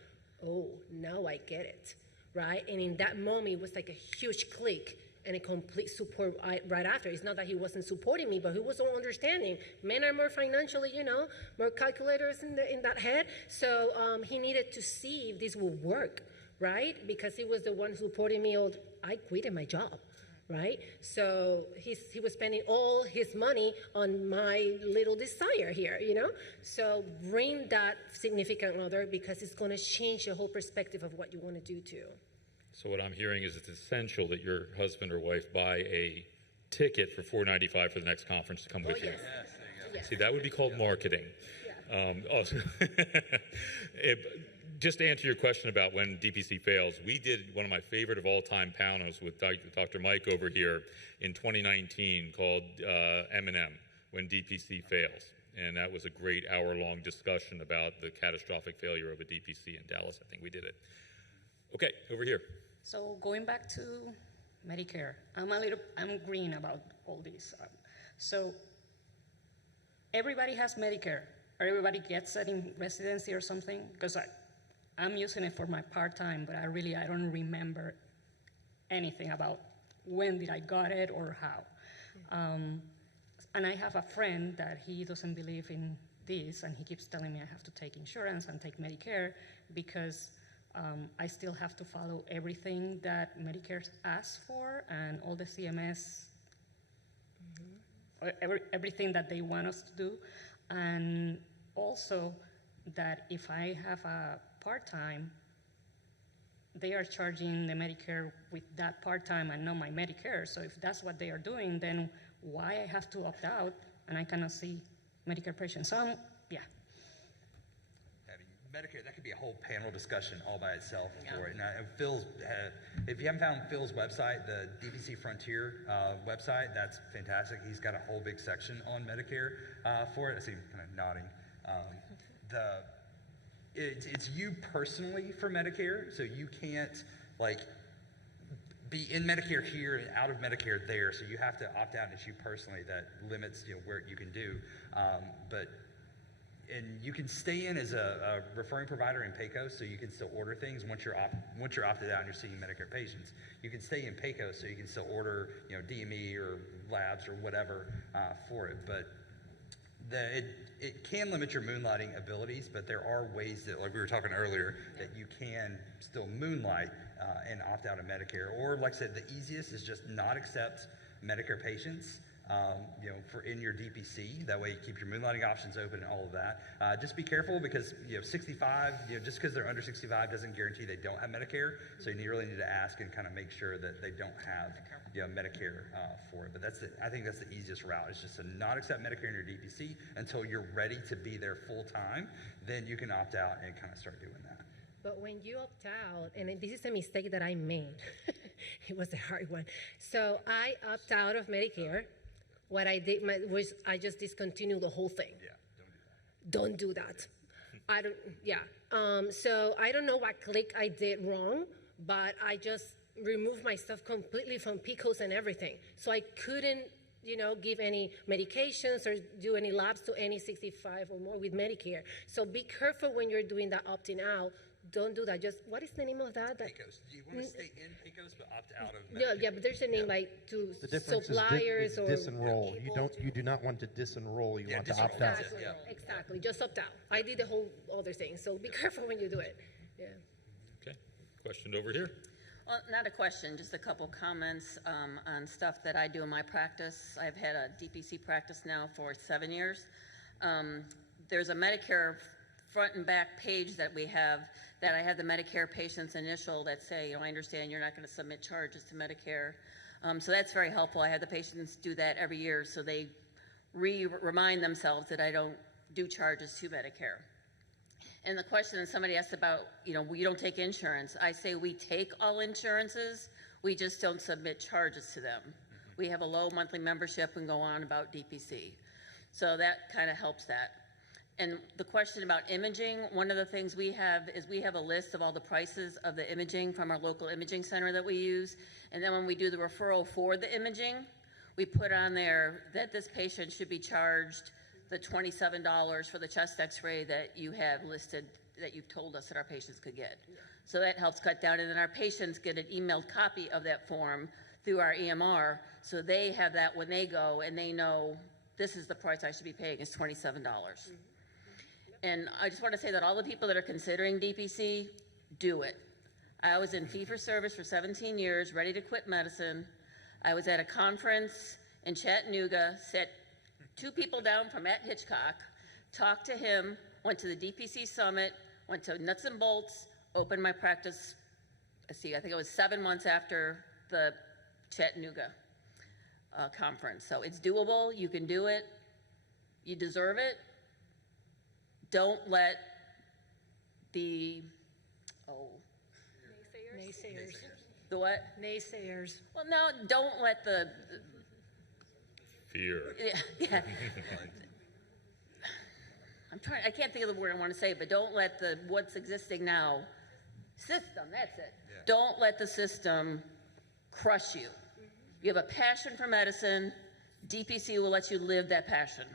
oh, now I get it, right? And in that moment, it was like a huge click and a complete support right after. It's not that he wasn't supporting me, but he was all understanding. Men are more financially, more calculators in that head. So he needed to see if this would work, right? Because he was the one supporting me. I quit my job, right? So he was spending all his money on my little desire here, So bring that significant other, because it's going to change the whole perspective of what you want to do too. So what I'm hearing is it's essential that your husband or wife buy a ticket for $4.95 for the next conference to come with you. Yes. See, that would be called marketing. Also, just to answer your question about when DPC fails, we did one of my favorite of all-time panels with Dr. Mike over here in 2019 called M&M, When DPC Fails. And that was a great hour-long discussion about the catastrophic failure of a DPC in Dallas. I think we did it. Okay, over here. So going back to Medicare, I'm green about all this. So everybody has Medicare, or everybody gets it in residency or something, because I'm using it for my part-time, but I don't remember anything about when did I got it or how. And I have a friend that he doesn't believe in this, and he keeps telling me I have to take insurance and take Medicare because I still have to follow everything that Medicare asks for and all the CMS, everything that they want us to do. And also that if I have a part-time, they are charging the Medicare with that part-time and not my Medicare. So if that's what they are doing, then why I have to opt out and I cannot see Medicare patients? So, yeah. Medicare, that could be a whole panel discussion all by itself for it. Now, Phil's, if you haven't found Phil's website, the DPC Frontier website, that's fantastic. He's got a whole big section on Medicare for it. I see him kind of nodding. It's you personally for Medicare, so you can't be in Medicare here and out of Medicare there. So you have to opt out, and it's you personally that limits where you can do. And you can stay in as a referring provider in PACO, so you can still order things once you're opted out and you're seeing Medicare patients. You can stay in PACO, so you can still order DME or labs or whatever for it. But it can limit your moonlighting abilities, but there are ways that, like we were talking earlier, that you can still moonlight and opt out of Medicare. Or, like I said, the easiest is just not accept Medicare patients. For in your DPC, that way you keep your moonlighting options open and all of that. Just be careful because 65, just because they're under 65 doesn't guarantee they don't have Medicare. So you really need to ask and kind of make sure that they don't have Medicare for it. But I think that's the easiest route. Is just to not accept Medicare in your DPC until you're ready to be there full time. Then you can opt out and kind of start doing that. But when you opt out, and this is a mistake that I made, it was a hard one. So I opt out of Medicare. What I did was I just discontinued the whole thing. Yeah, don't do that. So I don't know what click I did wrong, but I just removed myself completely from PCOS and everything. So I couldn't, give any medications or do any labs to any 65 or more with Medicare. So be careful when you're doing that opting out. Don't do that. Just, what is the name of that? PACOS. Do you want to stay in PACOS but opt out of Medicare? Yeah, but there's a name to the difference suppliers is disenroll. You do not want to disenroll. You want to opt out. Exactly. Just opt out. I did the whole other thing. So be careful when you do it. Yeah. Okay. Question over here. Well, not a question, just a couple comments on stuff that I do in my practice. I've had a DPC practice now for 7 years. There's a Medicare front and back page that we have that I have the Medicare patient's initial that say, you know, I understand you're not going to submit charges to Medicare. So that's very helpful. I have the patients do that every year so they remind themselves that I don't do charges to Medicare. And the question that somebody asked about, you know, you don't take insurance. I say we take all insurances, we just don't submit charges to them. We have a low monthly membership and go on about DPC. So that kind of helps that. And the question about imaging, one of the things we have is we have a list of all the prices of the imaging from our local imaging center that we use. And then when we do the referral for the imaging, we put on there that this patient should be charged the $27 for the chest x-ray that you have listed, that you've told us that our patients could get. So that helps cut down, and then our patients get an emailed copy of that form through our EMR, so they have that when they go and they know this is the price I should be paying is $27. And I just want to say that all the people that are considering DPC, do it. I was in fee-for-service for 17 years, ready to quit medicine. I was at a conference in Chattanooga, sat 2 people down from Matt Hitchcock, talked to him, went to the DPC summit, went to Nuts and Bolts, opened my practice, I think it was 7 months after the Chattanooga conference. So it's doable, you can do it, you deserve it. Don't let the, Naysayers. The what? Naysayers. Well, no, don't let the fear. Yeah. I can't think of the word I want to say, but don't let the what's existing now system, that's it. Yeah. Don't let the system crush you. You have a passion for medicine, DPC will let you live that passion.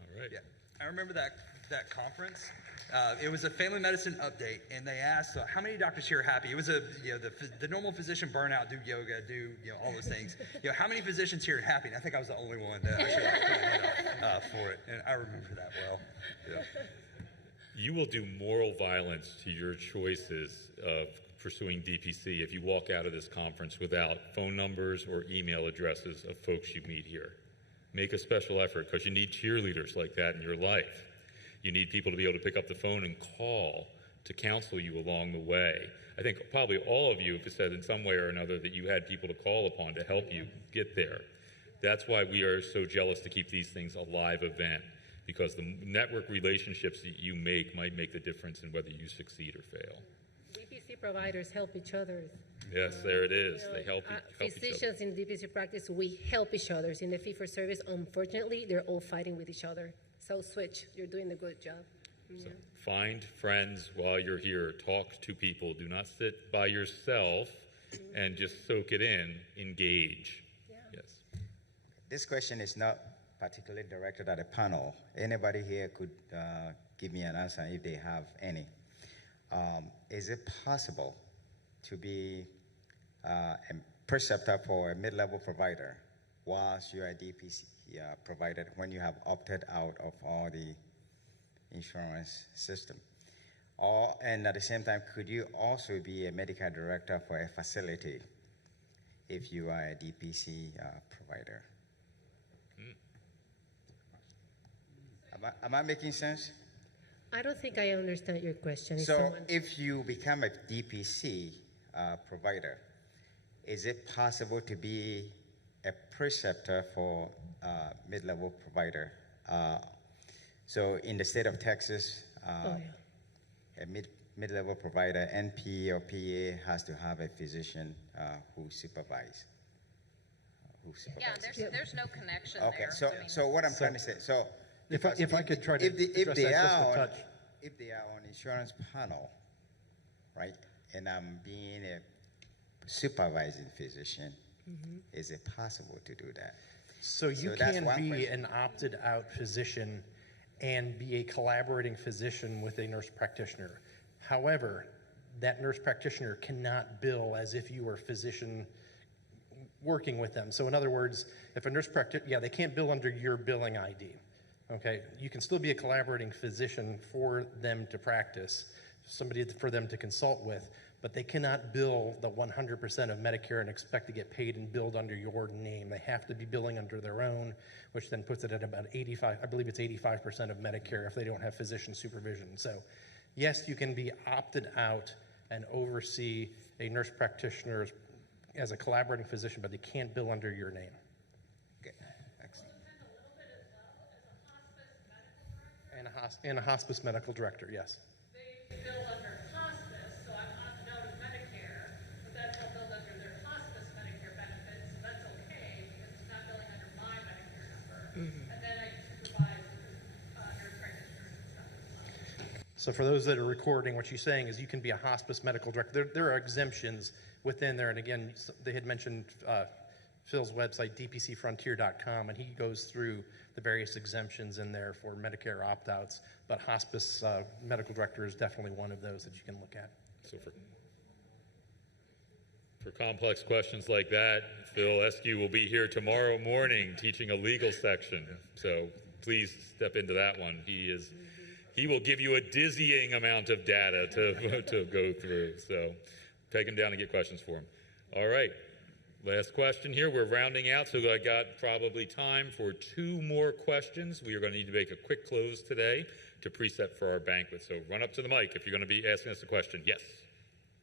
All right. Yeah. I remember that conference. It was a family medicine update, and they asked, how many doctors here are happy? It was the normal physician burnout, do yoga, do all those things. How many physicians here are happy? And I think I was the only one that actually put up for it, and I remember that well. Yeah. You will do moral violence to your choices of pursuing DPC if you walk out of this conference without phone numbers or email addresses of folks you meet here. Make a special effort, because you need cheerleaders like that in your life. You need people to be able to pick up the phone and call to counsel you along the way. I think probably all of you have said in some way or another that you had people to call upon to help you get there. That's why we are so jealous to keep these things a live event, because the network relationships that you make might make the difference in whether you succeed or fail. DPC providers help each other. Yes, there it is. They help each other. Physicians in DPC practice, we help each other. In the fee-for-service, unfortunately, they're all fighting with each other. So switch. You're doing a good job. So find friends while you're here. Talk to people. Do not sit by yourself and just soak it in. Engage. Yeah. Yes. This question is not particularly directed at a panel. Anybody here could give me an answer if they have any. Is it possible to be a preceptor for a mid-level provider whilst you're a DPC provider when you have opted out of all the insurance system? And at the same time, could you also be a medical director for a facility if you are a DPC provider? Am I making sense? I don't think I understand your question. So if you become a DPC provider, is it possible to be a preceptor for mid-level provider? So in the state of Texas, a mid-level provider, NP or PA, has to have a physician who supervises. Yeah, there's no connection okay, there. So what I'm trying to say, if I could try to if they are on insurance panel, right, and I'm being a supervising physician, is it possible to do that? So you can be an opted out physician and be a collaborating physician with a nurse practitioner. However, that nurse practitioner cannot bill as if you were a physician working with them. So in other words, if a nurse practitioner, they can't bill under your billing ID. Okay, you can still be a collaborating physician for them to practice. somebody for them to consult with, but they cannot bill the 100% of Medicare and expect to get paid and billed under your name. They have to be billing under their own, which then puts it at about 85, I believe it's 85% of Medicare if they don't have physician supervision. So yes, you can be opted out and oversee a nurse practitioner as a collaborating physician, but they can't bill under your name. Okay, excellent. And a hospice medical director, yes. They bill under hospice, so I'm opted out of Medicare, but that's not billed under their hospice Medicare benefits, so that's okay, because it's not billing under my Medicare number. And then I supervise nurse practitioners and stuff as well. So for those that are recording, what she's saying is you can be a hospice medical director. There are exemptions within there, and again, they had mentioned Phil's website, dpcfrontier.com, and he goes through the various exemptions in there for Medicare opt-outs, but hospice medical director is definitely one of those that you can look at. So for complex questions like that, Phil Eskew will be here tomorrow morning teaching a legal section. So please step into that one. He will give you a dizzying amount of data to go through. So take him down and get questions for him. All right. Last question here. We're rounding out, so I got probably time for 2 more questions. We are going to need to make a quick close today to preset for our banquet. So run up to the mic if you're going to be asking us a question. Yes.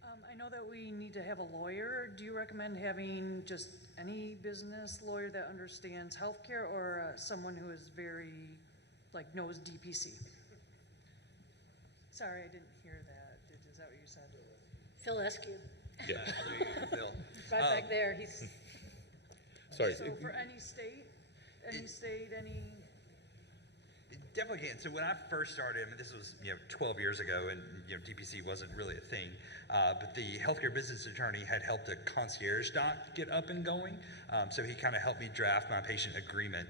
I know that we need to have a lawyer. Do you recommend having just any business lawyer that understands healthcare, or someone who is very, knows DPC? Sorry, I didn't hear that. Is that what you said? Phil Eskew. Yeah. Phil. Right back there. He's. Sorry. So for any state, Definitely can. So when I first started, this was 12 years ago, and DPC wasn't really a thing. But the healthcare business attorney had helped a concierge doc get up and going. So he kind of helped me draft my patient agreement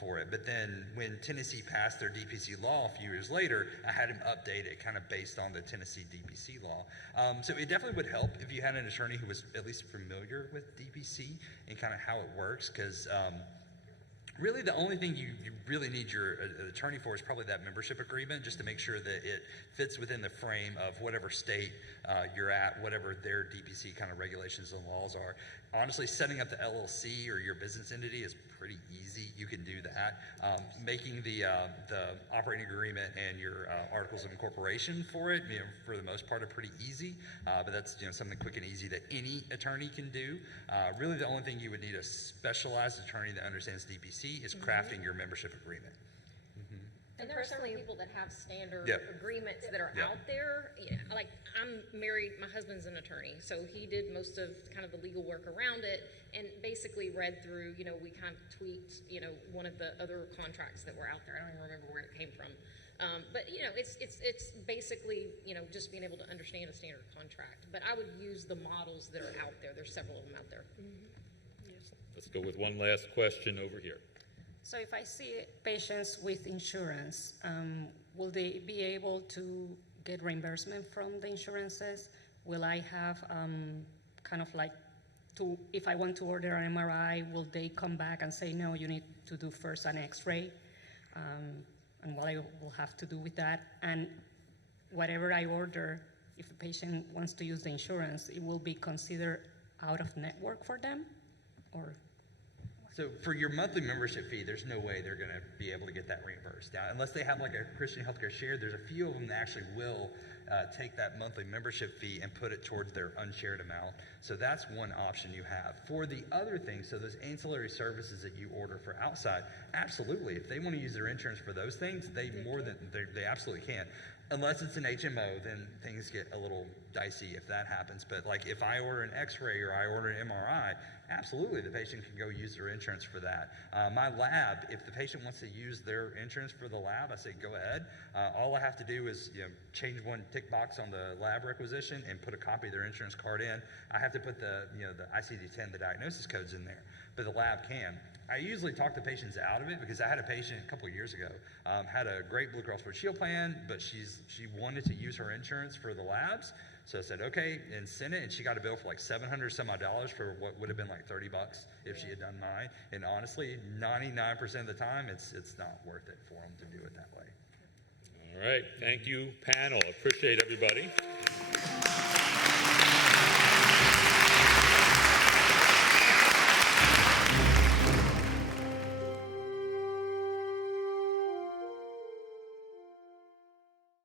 for it. But then when Tennessee passed their DPC law a few years later, I had him update it kind of based on the Tennessee DPC law. So it definitely would help if you had an attorney who was at least familiar with DPC and kind of how it works, because really the only thing you really need your attorney for is probably that membership agreement, just to make sure that it fits within the frame of whatever state you're at, whatever their DPC kind of regulations and laws are. Honestly, setting up the LLC or your business entity is pretty easy. You can do that. Making the operating agreement and your articles of incorporation for it, for the most part, are pretty easy. But that's something quick and easy that any attorney can do. Really, the only thing you would need a specialized attorney that understands DPC is crafting your membership agreement. And there are several people that have standard Yeah. agreements that are Yeah. out there. Like, I'm married, my husband's an attorney, so he did most of kind of the legal work around it, and basically read through, we kind of tweaked, one of the other contracts that were out there. I don't even remember where it came from. But it's basically, just being able to understand a standard contract. But I would use the models that are out there. There's several of them out there. Let's go with one last question over here. So if I see patients with insurance, will they be able to get reimbursement from the insurances? Will I have if I want to order an MRI, will they come back and say, no, you need to do first an X-ray? And what I will have to do with that? And whatever I order, if the patient wants to use the insurance, it will be considered out of network for them? Or? So for your monthly membership fee, there's no way they're going to be able to get that reimbursed. Now, unless they have like a Christian Healthcare Share, there's a few of them that actually will take that monthly membership fee and put it towards their unshared amount. So that's one option you have. For the other things, so those ancillary services that you order for outside, absolutely. If they want to use their insurance for those things, they absolutely can. Unless it's an HMO, then things get a little dicey if that happens. But like if I order an X-ray or I order an MRI, absolutely the patient can go use their insurance for that. My lab, if the patient wants to use their insurance for the lab, I say go ahead. All I have to do is change one tick box on the lab requisition and put a copy of their insurance card in. I have to put the ICD-10, the diagnosis codes in there, but the lab can. I usually talk the patients out of it because I had a patient a couple of years ago, had a great Blue Cross Blue Shield plan, but she wanted to use her insurance for the labs. So I said, okay, and sent it, and she got a bill for like $700 some odd for what would have been like $30 if she had done mine. And honestly, 99% of the time, it's not worth it for them to do it that way. All right, thank you, panel. Appreciate everybody.